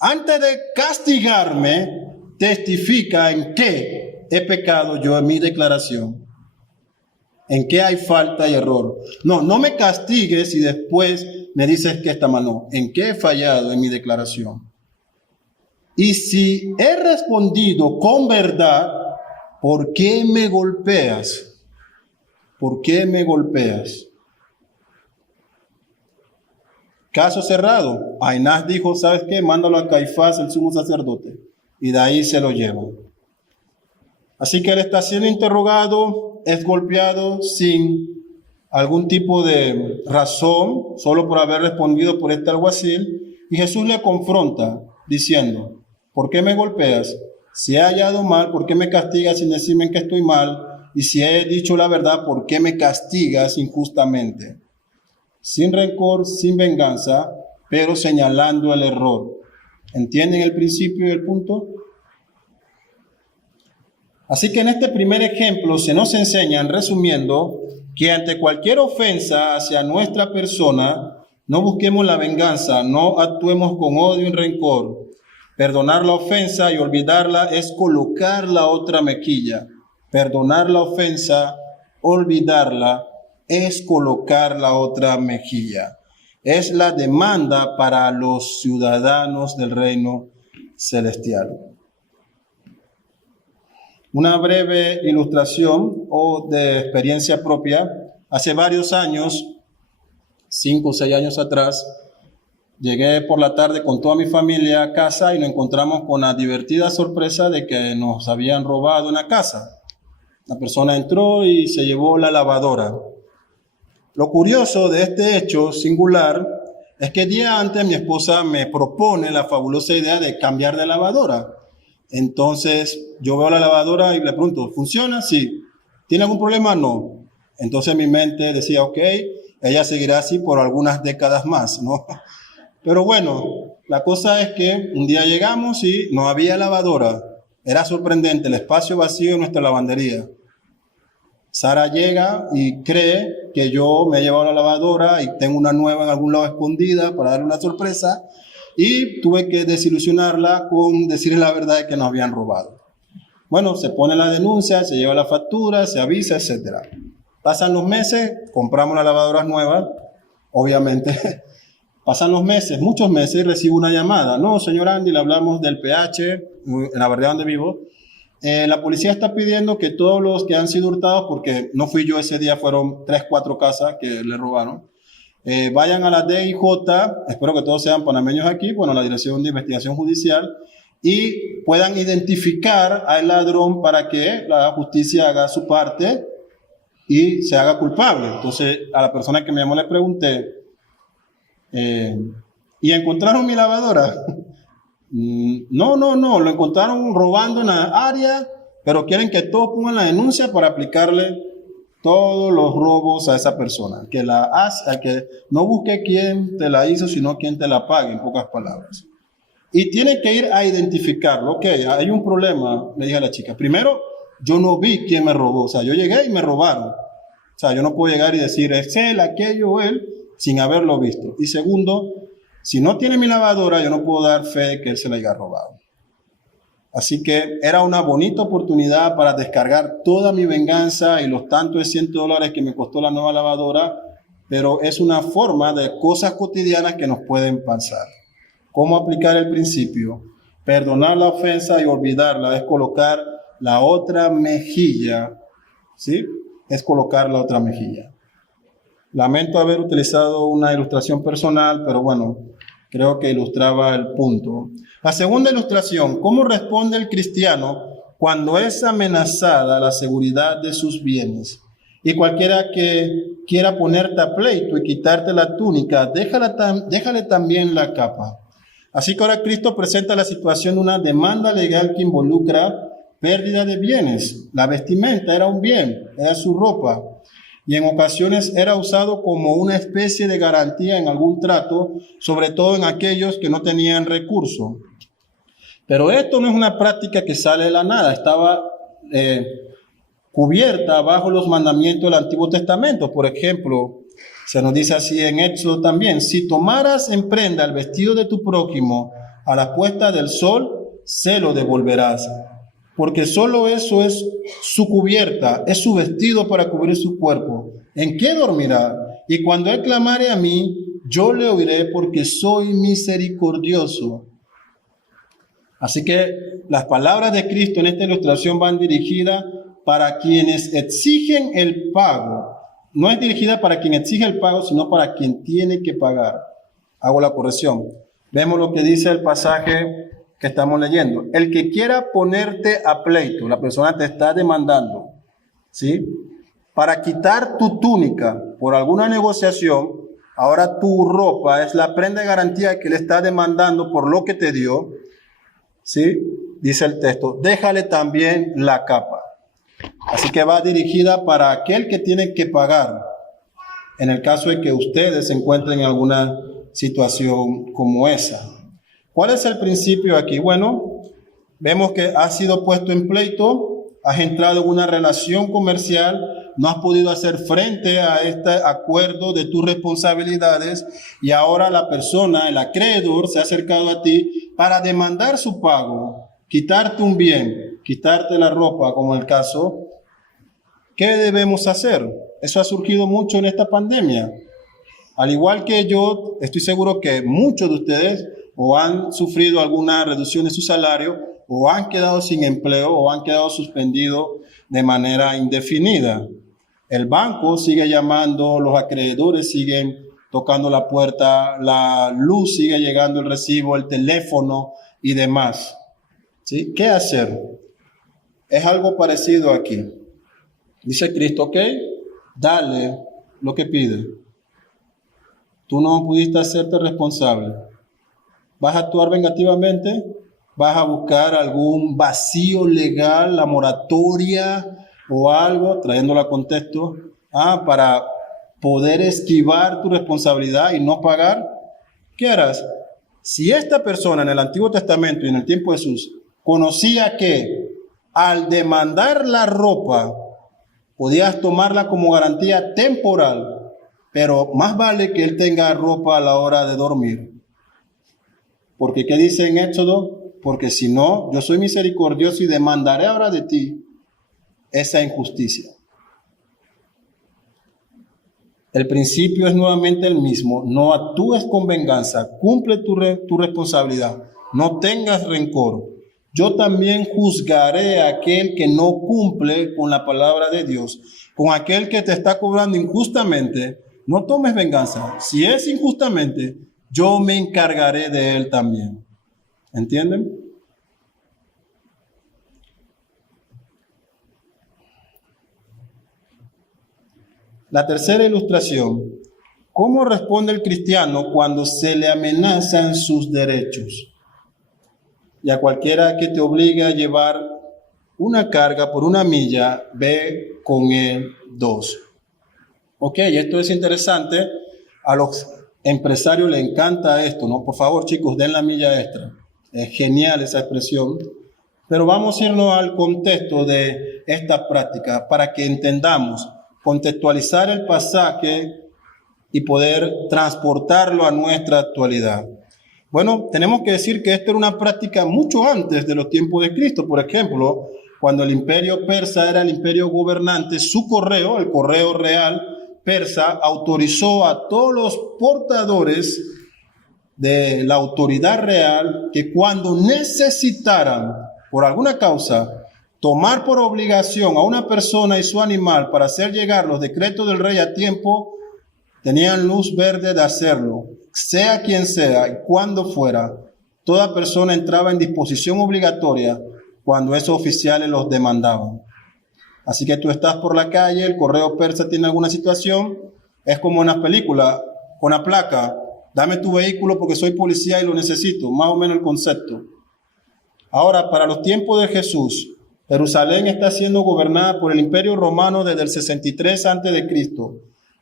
antes de castigarme, testifica en qué he pecado yo en mi declaración. En qué hay falta y error. No me castigues y después me dices que está mal. No, en qué he fallado en mi declaración. Y si he respondido con verdad, ¿por qué me golpeas? ¿Por qué me golpeas? Caso cerrado. Ainás dijo, ¿sabes qué? Mándalo a Caifás, el sumo sacerdote. Y de ahí se lo llevan. Así que él está siendo interrogado, es golpeado sin algún tipo de razón, solo por haber respondido por este alguacil. Y Jesús le confronta diciendo, ¿por qué me golpeas? Si he hallado mal, ¿por qué me castigas sin decirme que estoy mal? Y si he dicho la verdad, ¿por qué me castigas injustamente? Sin rencor, sin venganza, pero señalando el error. ¿Entienden el principio y el punto? Así que en este primer ejemplo se nos enseña, resumiendo, que ante cualquier ofensa hacia nuestra persona, no busquemos la venganza, no actuemos con odio y rencor. Perdonar la ofensa y olvidarla es colocar la otra mejilla. Perdonar la ofensa, olvidarla, es colocar la otra mejilla. Es la demanda para los ciudadanos del reino celestial. Una breve ilustración o de experiencia propia. Hace varios años, 5 o 6 años atrás, llegué por la tarde con toda mi familia a casa y nos encontramos con la divertida sorpresa de que nos habían robado una casa. La persona entró y se llevó la lavadora. Lo curioso de este hecho singular es que día antes mi esposa me propone la fabulosa idea de cambiar de lavadora. Entonces yo veo la lavadora y le pregunto, ¿funciona? Sí. ¿Tiene algún problema? No. Entonces mi mente decía, ok, ella seguirá así por algunas décadas más, ¿no? Pero bueno, la cosa es que un día llegamos y no había lavadora. Era sorprendente el espacio vacío en nuestra lavandería. Sara llega y cree que yo me he llevado la lavadora y tengo una nueva en algún lado escondida para darle una sorpresa. Y tuve que desilusionarla con decirle la verdad de que nos habían robado. Bueno, se pone la denuncia, se lleva la factura, se avisa, etc. Pasan los meses, compramos las lavadoras nuevas, obviamente. Pasan los meses, muchos meses, y recibo una llamada. No, señor Andy, le hablamos del PH, en la barriada donde vivo. La policía está pidiendo que todos los que han sido hurtados, porque no fui yo ese día, fueron 3, 4 casas que le robaron, vayan a la DIJ, espero que todos sean panameños aquí, bueno, la Dirección de Investigación Judicial, y puedan identificar al ladrón para que la justicia haga su parte y se haga culpable. Entonces, a la persona que me llamó le pregunté, ¿y encontraron mi lavadora? No, lo encontraron robando en la área, pero quieren que todos pongan la denuncia para aplicarle todos los robos a esa persona, que la hace, a que no busque quién te la hizo, sino quién te la pague, en pocas palabras. Y tiene que ir a identificarlo. Ok, hay un problema, le dije a la chica. Primero, yo no vi quién me robó, o sea, yo llegué y me robaron. O sea, yo no puedo llegar y decir, es él, aquello o él, sin haberlo visto. Y segundo, si no tiene mi lavadora, yo no puedo dar fe de que él se la haya robado. Así que era una bonita oportunidad para descargar toda mi venganza y los tantos de $100 que me costó la nueva lavadora, pero es una forma de cosas cotidianas que nos pueden pasar. ¿Cómo aplicar el principio? Perdonar la ofensa y olvidarla es colocar la otra mejilla, ¿sí? Es colocar la otra mejilla. Lamento haber utilizado una ilustración personal, pero bueno, creo que ilustraba el punto. La segunda ilustración, ¿cómo responde el cristiano cuando es amenazada la seguridad de sus bienes? Y cualquiera que quiera ponerte a pleito y quitarte la túnica, déjale también la capa. Así que ahora Cristo presenta la situación de una demanda legal que involucra pérdida de bienes. La vestimenta era un bien, era su ropa, y en ocasiones era usado como una especie de garantía en algún trato, sobre todo en aquellos que no tenían recursos. Pero esto no es una práctica que sale de la nada, estaba cubierta bajo los mandamientos del Antiguo Testamento. Por ejemplo, se nos dice así en Éxodo también: si tomaras en prenda el vestido de tu prójimo a la puesta del sol, se lo devolverás, porque solo eso es su cubierta, es su vestido para cubrir su cuerpo. ¿En qué dormirá? Y cuando él clamare a mí, yo le oiré, porque soy misericordioso. Así que las palabras de Cristo en esta ilustración van dirigidas para quienes exigen el pago. No es dirigida para quien exige el pago, sino para quien tiene que pagar. Hago la corrección. Vemos lo que dice el pasaje que estamos leyendo. El que quiera ponerte a pleito, la persona te está demandando, ¿sí?, para quitar tu túnica por alguna negociación, ahora tu ropa es la prenda de garantía que le está demandando por lo que te dio, ¿sí? Dice el texto, déjale también la capa. Así que va dirigida para aquel que tiene que pagar, en el caso de que ustedes se encuentren en alguna situación como esa. ¿Cuál es el principio aquí? Bueno, vemos que has sido puesto en pleito, has entrado en una relación comercial, no has podido hacer frente a este acuerdo de tus responsabilidades y ahora la persona, el acreedor, se ha acercado a ti para demandar su pago, quitarte un bien, quitarte la ropa, como el caso. ¿Qué debemos hacer? Eso ha surgido mucho en esta pandemia. Al igual que yo, estoy seguro que muchos de ustedes o han sufrido alguna reducción de su salario, o han quedado sin empleo, o han quedado suspendidos de manera indefinida. El banco sigue llamando, los acreedores siguen tocando la puerta, la luz sigue llegando, el recibo, el teléfono y demás. ¿Sí? ¿Qué hacer? Es algo parecido aquí. Dice Cristo, ok, dale lo que pide. Tú no pudiste hacerte responsable. ¿Vas a actuar vengativamente? ¿Vas a buscar algún vacío legal, la moratoria o algo, trayéndolo a contexto, para poder esquivar tu responsabilidad y no pagar? ¿Qué harás? Si esta persona en el Antiguo Testamento y en el tiempo de Jesús conocía que al demandar la ropa podías tomarla como garantía temporal, pero más vale que él tenga ropa a la hora de dormir. Porque ¿qué dice en Éxodo? Porque si no, yo soy misericordioso y demandaré ahora de ti esa injusticia. El principio es nuevamente el mismo. No actúes con venganza, cumple tu responsabilidad, no tengas rencor. Yo también juzgaré a aquel que no cumple con la palabra de Dios, con aquel que te está cobrando injustamente. No tomes venganza. Si es injustamente, yo me encargaré de él también. ¿Entienden? La tercera ilustración. ¿Cómo responde el cristiano cuando se le amenazan sus derechos? Y a cualquiera que te obligue a llevar una carga por una milla, ve con él 2. Ok, esto es interesante. A los empresarios les encanta esto, ¿no? Por favor, chicos, den la milla extra. Es genial esa expresión. Pero vamos a irnos al contexto de esta práctica para que entendamos, contextualizar el pasaje y poder transportarlo a nuestra actualidad. Bueno, tenemos que decir que esta era una práctica mucho antes de los tiempos de Cristo. Por ejemplo, cuando el imperio persa era el imperio gobernante, su correo, el correo real persa, autorizó a todos los portadores de la autoridad real que cuando necesitaran, por alguna causa, tomar por obligación a una persona y su animal para hacer llegar los decretos del rey a tiempo, tenían luz verde de hacerlo, sea quien sea y cuando fuera. Toda persona entraba en disposición obligatoria cuando esos oficiales los demandaban. Así que tú estás por la calle, el correo persa tiene alguna situación, es como una película con la placa, dame tu vehículo porque soy policía y lo necesito, más o menos el concepto. Ahora, para los tiempos de Jesús, Jerusalén está siendo gobernada por el Imperio Romano desde el 63 a.C.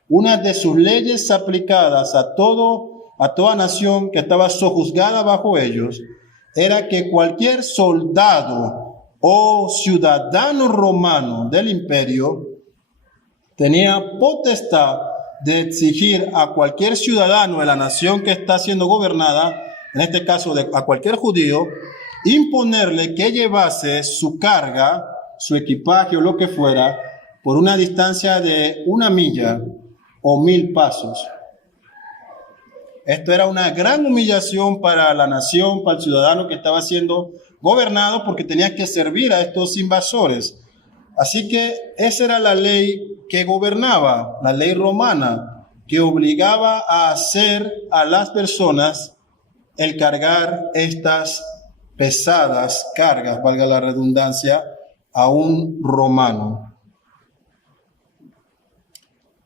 Una de sus leyes aplicadas a toda nación que estaba sojuzgada bajo ellos era que cualquier soldado o ciudadano romano del imperio tenía potestad de exigir a cualquier ciudadano de la nación que está siendo gobernada, en este caso a cualquier judío, imponerle que llevase su carga, su equipaje o lo que fuera, por una distancia de 1 milla o 1000 pasos. Esto era una gran humillación para la nación, para el ciudadano que estaba siendo gobernado, porque tenía que servir a estos invasores. Así que esa era la ley que gobernaba, la ley romana, que obligaba a hacer a las personas el cargar estas pesadas cargas, valga la redundancia, a un romano.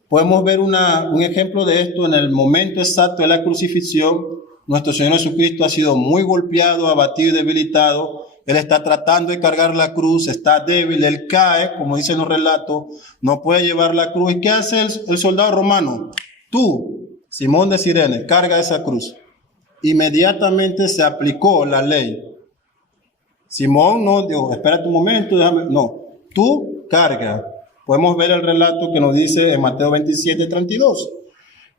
Podemos ver un ejemplo de esto en el momento exacto de la crucifixión. Nuestro Señor Jesucristo ha sido muy golpeado, abatido y debilitado. Él está tratando de cargar la cruz, está débil, él cae, como dicen los relatos, no puede llevar la cruz. ¿Y qué hace el soldado romano? Tú, Simón de Cirene, carga esa cruz. Inmediatamente se aplicó la ley. Simón no dijo, espérate un momento, déjame. No, tú carga. Podemos ver el relato que nos dice en Mateo 27:32.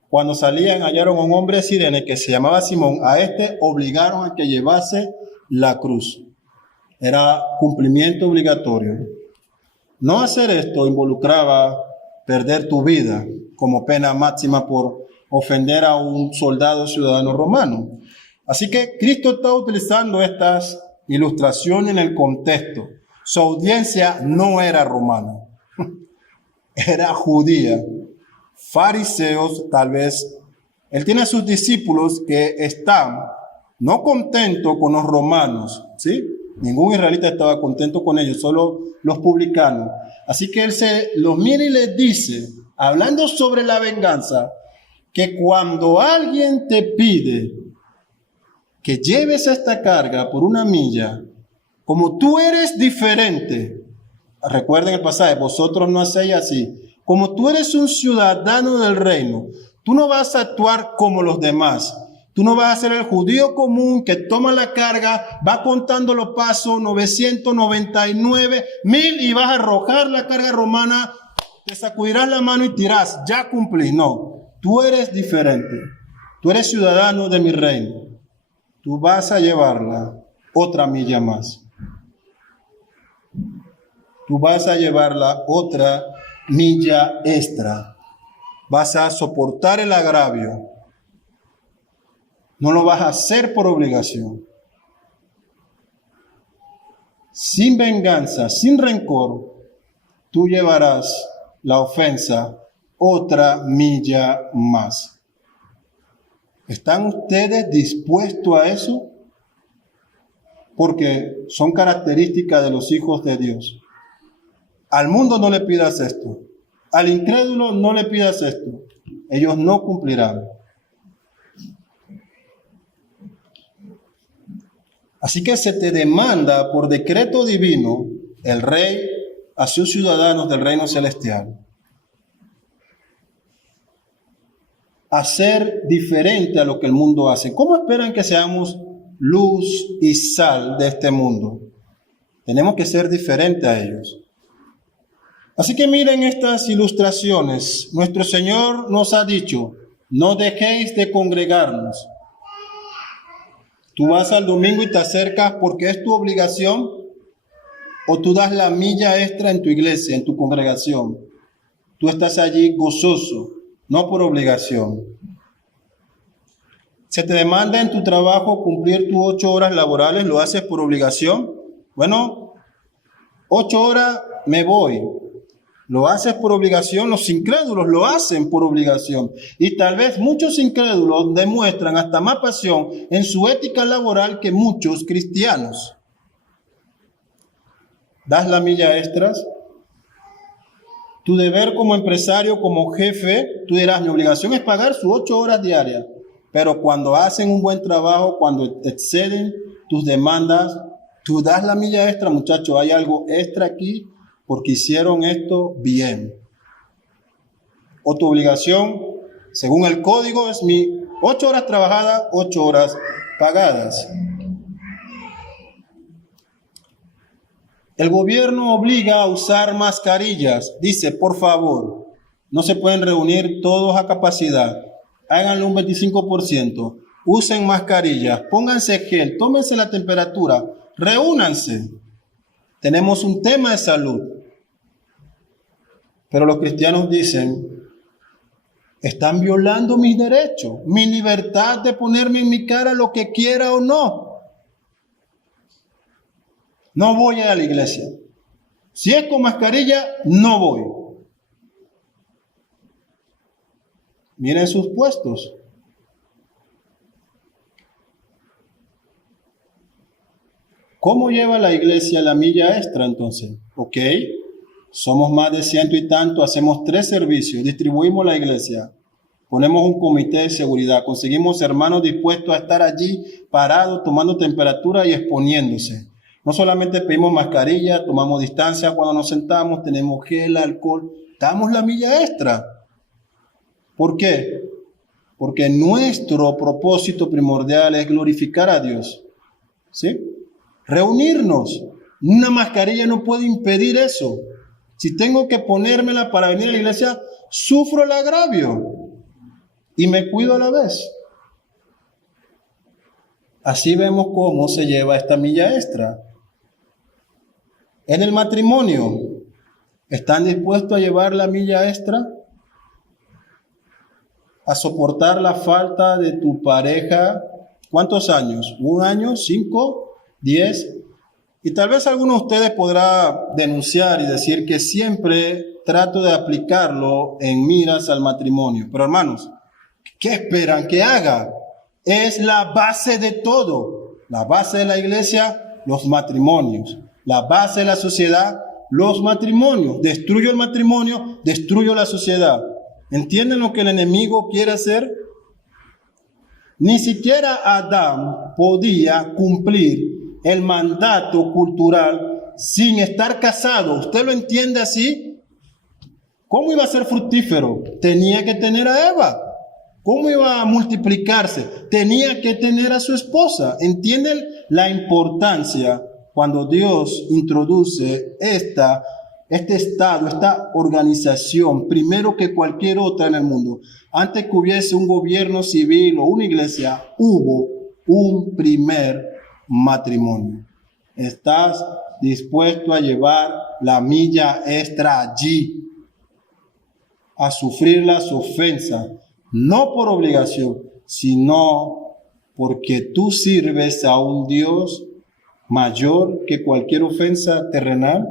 Cuando salían, hallaron a un hombre de Cirene que se llamaba Simón. A este obligaron a que llevase la cruz. Era cumplimiento obligatorio. No hacer esto involucraba perder tu vida como pena máxima por ofender a un soldado ciudadano romano. Así que Cristo está utilizando estas ilustraciones en el contexto. Su audiencia no era romana, era judía. Fariseos, tal vez. Él tiene a sus discípulos que están no contentos con los romanos, ¿sí? Ningún israelita estaba contento con ellos, solo los publicanos. Así que él los mira y les dice, hablando sobre la venganza, que cuando alguien te pide que lleves esta carga por 1 milla, como tú eres diferente, recuerden el pasaje, vosotros no hacéis así, como tú eres un ciudadano del reino, tú no vas a actuar como los demás. Tú no vas a ser el judío común que toma la carga, va contando los pasos, 999, 1000 y vas a arrojar la carga romana, te sacudirás la mano y tirás, ya cumplí. No, tú eres diferente. Tú eres ciudadano de mi reino. Tú vas a llevarla 1 milla más. Tú vas a llevarla 1 milla extra. Vas a soportar el agravio. No lo vas a hacer por obligación. Sin venganza, sin rencor, tú llevarás la ofensa 1 milla más. ¿Están ustedes dispuestos a eso? Porque son características de los hijos de Dios. Al mundo no le pidas esto. Al incrédulo no le pidas esto. Ellos no cumplirán. Así que se te demanda por decreto divino el rey a sus ciudadanos del reino celestial a ser diferente a lo que el mundo hace. ¿Cómo esperan que seamos luz y sal de este mundo? Tenemos que ser diferentes a ellos. Así que miren estas ilustraciones. Nuestro Señor nos ha dicho, no dejéis de congregarnos. Tú vas al domingo y te acercas porque es tu obligación, o tú das la milla extra en tu iglesia, en tu congregación. Tú estás allí gozoso, no por obligación. Se te demanda en tu trabajo cumplir tus 8 horas laborales, ¿lo haces por obligación? Bueno, 8 horas me voy. Lo haces por obligación, los incrédulos lo hacen por obligación. Y tal vez muchos incrédulos demuestran hasta más pasión en su ética laboral que muchos cristianos. ¿Das la milla extras? Tu deber como empresario, como jefe, tú dirás, mi obligación es pagar sus 8 horas diarias. Pero cuando hacen un buen trabajo, cuando exceden tus demandas, tú das la milla extra, muchachos, hay algo extra aquí porque hicieron esto bien. O tu obligación, según el código, es 8 horas trabajadas, 8 horas pagadas. El gobierno obliga a usar mascarillas. Dice, por favor, no se pueden reunir todos a capacidad. Háganlo un 25%. Usen mascarillas, pónganse gel, tómense la temperatura, reúnanse. Tenemos un tema de salud. Pero los cristianos dicen, están violando mis derechos, mi libertad de ponerme en mi cara lo que quiera o no. No voy a la iglesia. Si es con mascarilla, no voy. Miren sus puestos. ¿Cómo lleva la iglesia la milla extra entonces? Ok, somos más de 100 y tanto, hacemos 3 servicios, distribuimos la iglesia, ponemos un comité de seguridad, conseguimos hermanos dispuestos a estar allí parados, tomando temperatura y exponiéndose. No solamente pedimos mascarilla, tomamos distancia cuando nos sentamos, tenemos gel, alcohol, damos la milla extra. ¿Por qué? Porque nuestro propósito primordial es glorificar a Dios. ¿Sí? Reunirnos. Una mascarilla no puede impedir eso. Si tengo que ponérmela para venir a la iglesia, sufro el agravio y me cuido a la vez. Así vemos cómo se lleva esta milla extra. En el matrimonio, ¿están dispuestos a llevar la milla extra? A soportar la falta de tu pareja. ¿Cuántos años? ¿1 año? ¿5? 10. Y tal vez alguno de ustedes podrá denunciar y decir que siempre trato de aplicarlo en miras al matrimonio. Pero hermanos, ¿qué esperan que haga? Es la base de todo. La base de la iglesia, los matrimonios. La base de la sociedad, los matrimonios. Destruyo el matrimonio, destruyo la sociedad. ¿Entienden lo que el enemigo quiere hacer? Ni siquiera Adán podía cumplir el mandato cultural sin estar casado. ¿Usted lo entiende así? ¿Cómo iba a ser fructífero? Tenía que tener a Eva. ¿Cómo iba a multiplicarse? Tenía que tener a su esposa. ¿Entienden la importancia cuando Dios introduce este estado, esta organización, primero que cualquier otra en el mundo? Antes que hubiese un gobierno civil o una iglesia, hubo un primer matrimonio. ¿Estás dispuesto a llevar la milla extra allí? A sufrir las ofensas, no por obligación, sino porque tú sirves a un Dios mayor que cualquier ofensa terrenal.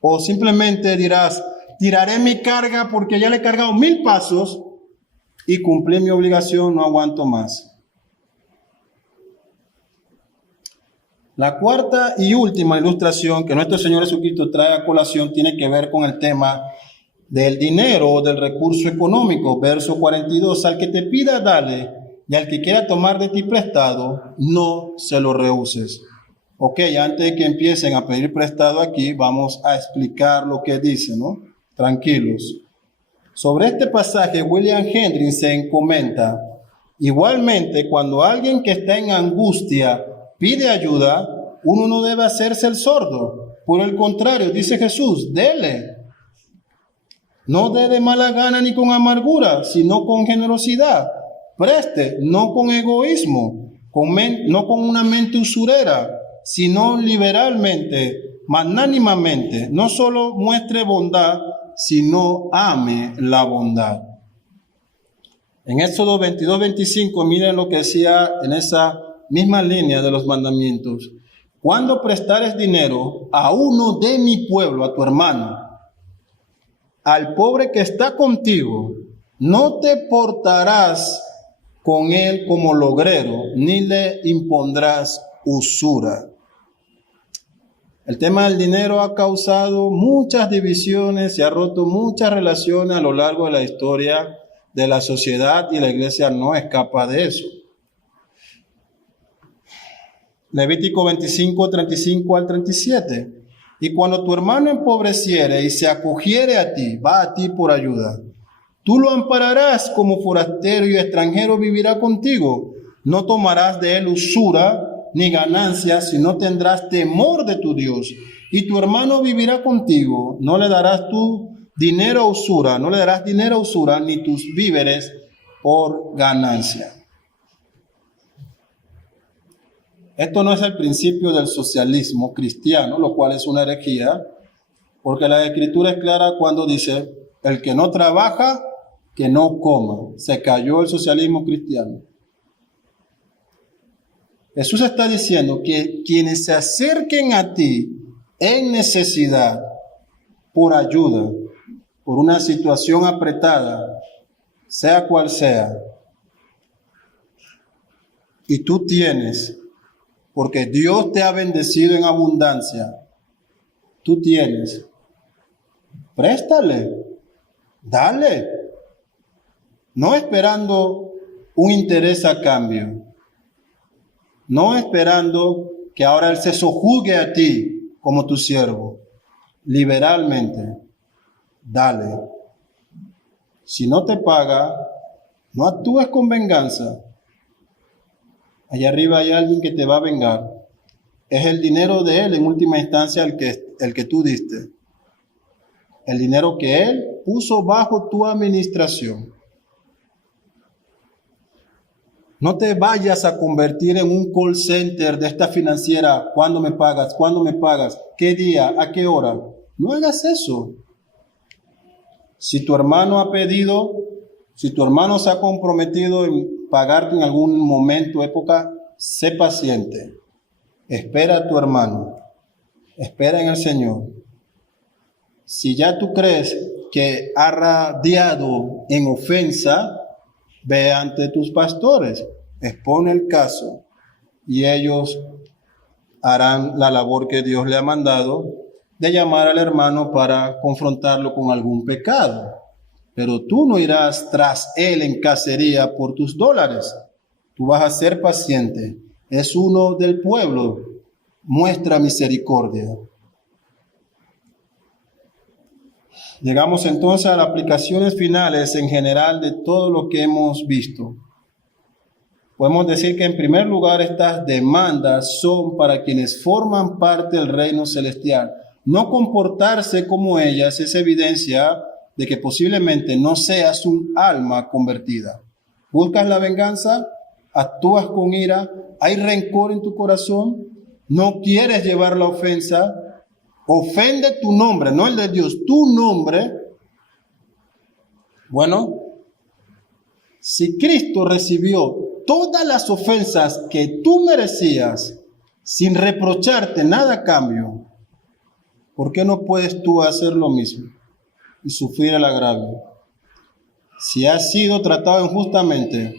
O simplemente dirás, tiraré mi carga porque ya le he cargado 1000 pasos y cumplí mi obligación, no aguanto más. La cuarta y última ilustración que nuestro Señor Jesucristo trae a colación tiene que ver con el tema del dinero o del recurso económico. Verso 42, al que te pida, dale, y al que quiera tomar de ti prestado, no se lo rehuses. Ok, antes de que empiecen a pedir prestado aquí, vamos a explicar lo que dice, ¿no? Tranquilos. Sobre este pasaje, William Hendrickson comenta, igualmente, cuando alguien que está en angustia pide ayuda, uno no debe hacerse el sordo. Por el contrario, dice Jesús, dele. No dé de mala gana ni con amargura, sino con generosidad. Preste, no con egoísmo, no con una mente usurera, sino liberalmente, magnánimamente. No solo muestre bondad, sino ame la bondad. En Éxodo 22-25, miren lo que decía en esa misma línea de los mandamientos. Cuando prestares dinero a uno de mi pueblo, a tu hermano, al pobre que está contigo, no te portarás con él como logrero, ni le impondrás usura. El tema del dinero ha causado muchas divisiones y ha roto muchas relaciones a lo largo de la historia de la sociedad y la iglesia no escapa de eso. Levítico 25, 35 al 37. Y cuando tu hermano empobreciere y se acogiere a ti, va a ti por ayuda. Tú lo ampararás como forastero y extranjero vivirá contigo. No tomarás de él usura ni ganancias, sino tendrás temor de tu Dios. Y tu hermano vivirá contigo. No le darás tú dinero a usura, no le darás dinero a usura, ni tus víveres por ganancia. Esto no es el principio del socialismo cristiano, lo cual es una herejía, porque la Escritura es clara cuando dice, el que no trabaja, que no coma. Se cayó el socialismo cristiano. Jesús está diciendo que quienes se acerquen a ti en necesidad, por ayuda, por una situación apretada, sea cual sea, y tú tienes, porque Dios te ha bendecido en abundancia, tú tienes, préstale, dale, no esperando un interés a cambio, no esperando que ahora Él se sojuzgue a ti como tu siervo, liberalmente, dale. Si no te paga, no actúes con venganza. Allá arriba hay alguien que te va a vengar. Es el dinero de Él en última instancia el que tú diste. El dinero que Él puso bajo tu administración. No te vayas a convertir en un call center de esta financiera. ¿Cuándo me pagas? ¿Cuándo me pagas? ¿Qué día? ¿A qué hora? No hagas eso. Si tu hermano ha pedido, si tu hermano se ha comprometido en pagarte en algún momento, época, sé paciente. Espera a tu hermano. Espera en el Señor. Si ya tú crees que ha radiado en ofensa, ve ante tus pastores, expone el caso y ellos harán la labor que Dios le ha mandado de llamar al hermano para confrontarlo con algún pecado. Pero tú no irás tras él en cacería por tus dólares. Tú vas a ser paciente. Es uno del pueblo. Muestra misericordia. Llegamos entonces a las aplicaciones finales en general de todo lo que hemos visto. Podemos decir que en primer lugar estas demandas son para quienes forman parte del reino celestial. No comportarse como ellas es evidencia de que posiblemente no seas un alma convertida. ¿Buscas la venganza? ¿Actúas con ira? ¿Hay rencor en tu corazón? ¿No quieres llevar la ofensa? Ofende tu nombre, no el de Dios, tu nombre. Bueno, si Cristo recibió todas las ofensas que tú merecías sin reprocharte nada a cambio, ¿por qué no puedes tú hacer lo mismo y sufrir el agravio? Si has sido tratado injustamente,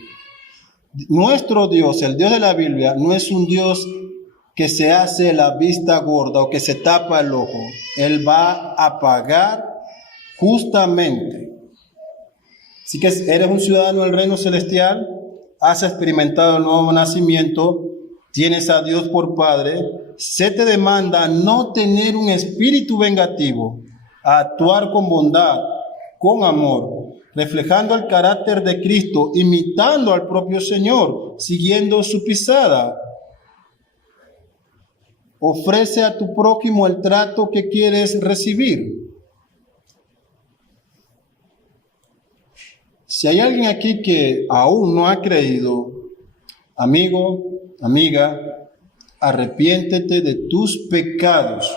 nuestro Dios, el Dios de la Biblia, no es un Dios que se hace la vista gorda o que se tapa el ojo. Él va a pagar justamente. Así que eres un ciudadano del reino celestial, has experimentado el nuevo nacimiento, tienes a Dios por Padre, se te demanda no tener un espíritu vengativo, a actuar con bondad, con amor, reflejando el carácter de Cristo, imitando al propio Señor, siguiendo su pisada. Ofrece a tu prójimo el trato que quieres recibir. Si hay alguien aquí que aún no ha creído, amigo, amiga, arrepiéntete de tus pecados,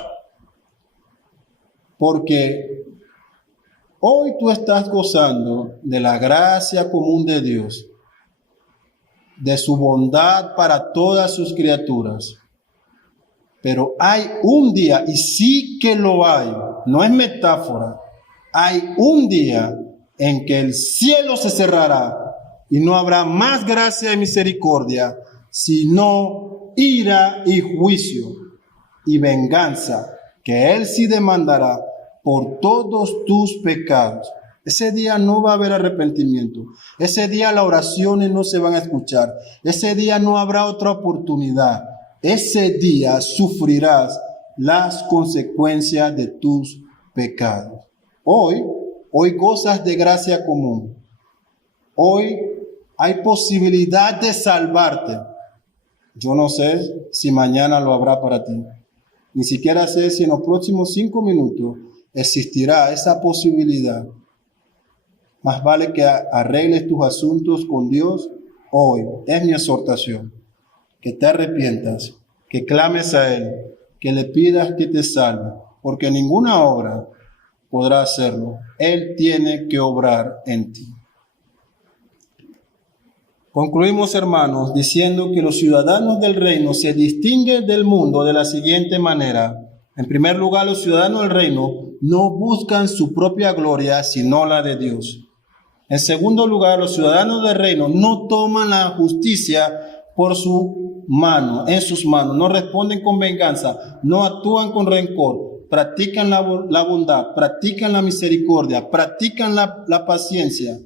porque hoy tú estás gozando de la gracia común de Dios, de su bondad para todas sus criaturas. Pero hay un día, y sí que lo hay, no es metáfora, hay un día en que el cielo se cerrará y no habrá más gracia y misericordia, sino ira y juicio y venganza, que Él sí demandará por todos tus pecados. Ese día no va a haber arrepentimiento. Ese día las oraciones no se van a escuchar. Ese día no habrá otra oportunidad. Ese día sufrirás las consecuencias de tus pecados. Hoy gozas de gracia común. Hoy hay posibilidad de salvarte. Yo no sé si mañana lo habrá para ti. Ni siquiera sé si en los próximos 5 minutos existirá esa posibilidad. Más vale que arregles tus asuntos con Dios hoy. Es mi exhortación. Que te arrepientas, que clames a Él, que le pidas que te salve, porque ninguna obra podrá hacerlo. Él tiene que obrar en ti. Concluimos, hermanos, diciendo que los ciudadanos del reino se distinguen del mundo de la siguiente manera. En primer lugar, los ciudadanos del reino no buscan su propia gloria, sino la de Dios. En segundo lugar, los ciudadanos del reino no toman la justicia por su mano, en sus manos, no responden con venganza, no actúan con rencor, practican la bondad, practican la misericordia, practican la paciencia,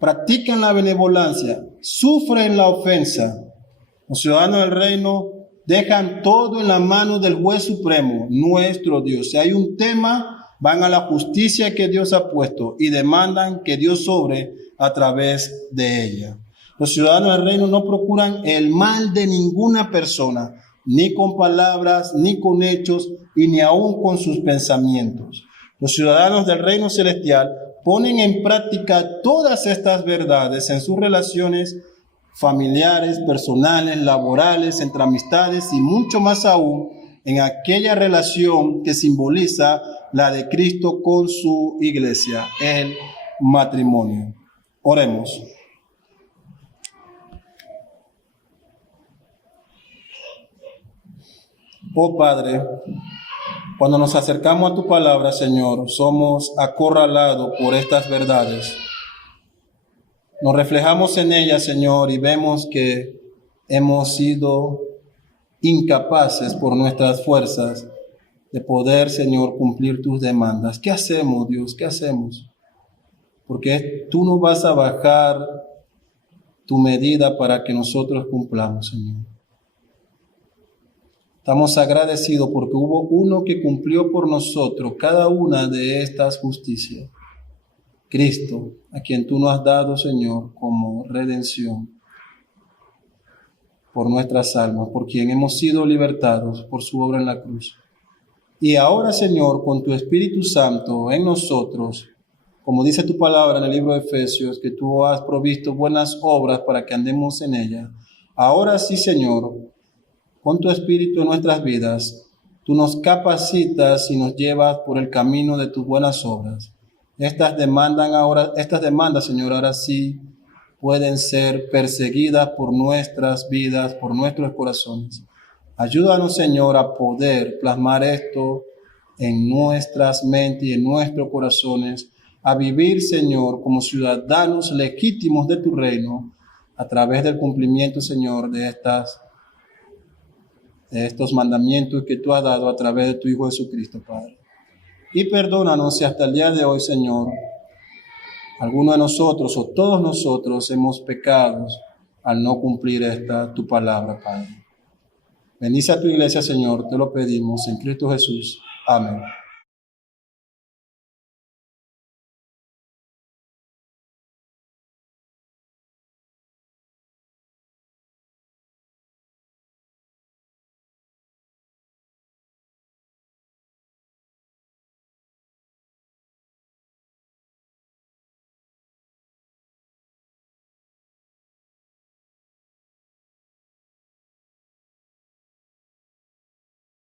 practican la benevolencia, sufren la ofensa. Los ciudadanos del reino dejan todo en la mano del juez supremo, nuestro Dios. Si hay un tema, van a la justicia que Dios ha puesto y demandan que Dios obre a través de ella. Los ciudadanos del reino no procuran el mal de ninguna persona, ni con palabras, ni con hechos, y ni aun con sus pensamientos. Los ciudadanos del reino celestial ponen en práctica todas estas verdades en sus relaciones familiares, personales, laborales, entre amistades y mucho más aún en aquella relación que simboliza la de Cristo con su iglesia, el matrimonio. Oremos. Oh Padre, cuando nos acercamos a tu palabra, Señor, somos acorralados por estas verdades. Nos reflejamos en ellas, Señor, y vemos que hemos sido incapaces por nuestras fuerzas de poder, Señor, cumplir tus demandas. ¿Qué hacemos, Dios? ¿Qué hacemos? Porque tú no vas a bajar tu medida para que nosotros cumplamos, Señor. Estamos agradecidos porque hubo uno que cumplió por nosotros cada una de estas justicias. Cristo, a quien tú nos has dado, Señor, como redención por nuestras almas, por quien hemos sido libertados por su obra en la cruz. Y ahora, Señor, con tu Espíritu Santo en nosotros, como dice tu palabra en el libro de Efesios, que tú has provisto buenas obras para que andemos en ellas. Ahora sí, Señor, con tu Espíritu en nuestras vidas, tú nos capacitas y nos llevas por el camino de tus buenas obras. Estas demandas, Señor, ahora sí pueden ser perseguidas por nuestras vidas, por nuestros corazones. Ayúdanos, Señor, a poder plasmar esto en nuestras mentes y en nuestros corazones, a vivir, Señor, como ciudadanos legítimos de tu reino, a través del cumplimiento, Señor, de estos mandamientos que tú has dado a través de tu Hijo Jesucristo, Padre. Y perdónanos si hasta el día de hoy, Señor, alguno de nosotros o todos nosotros hemos pecado al no cumplir tu palabra, Padre. Bendice a tu iglesia, Señor, te lo pedimos en Cristo Jesús. Amén.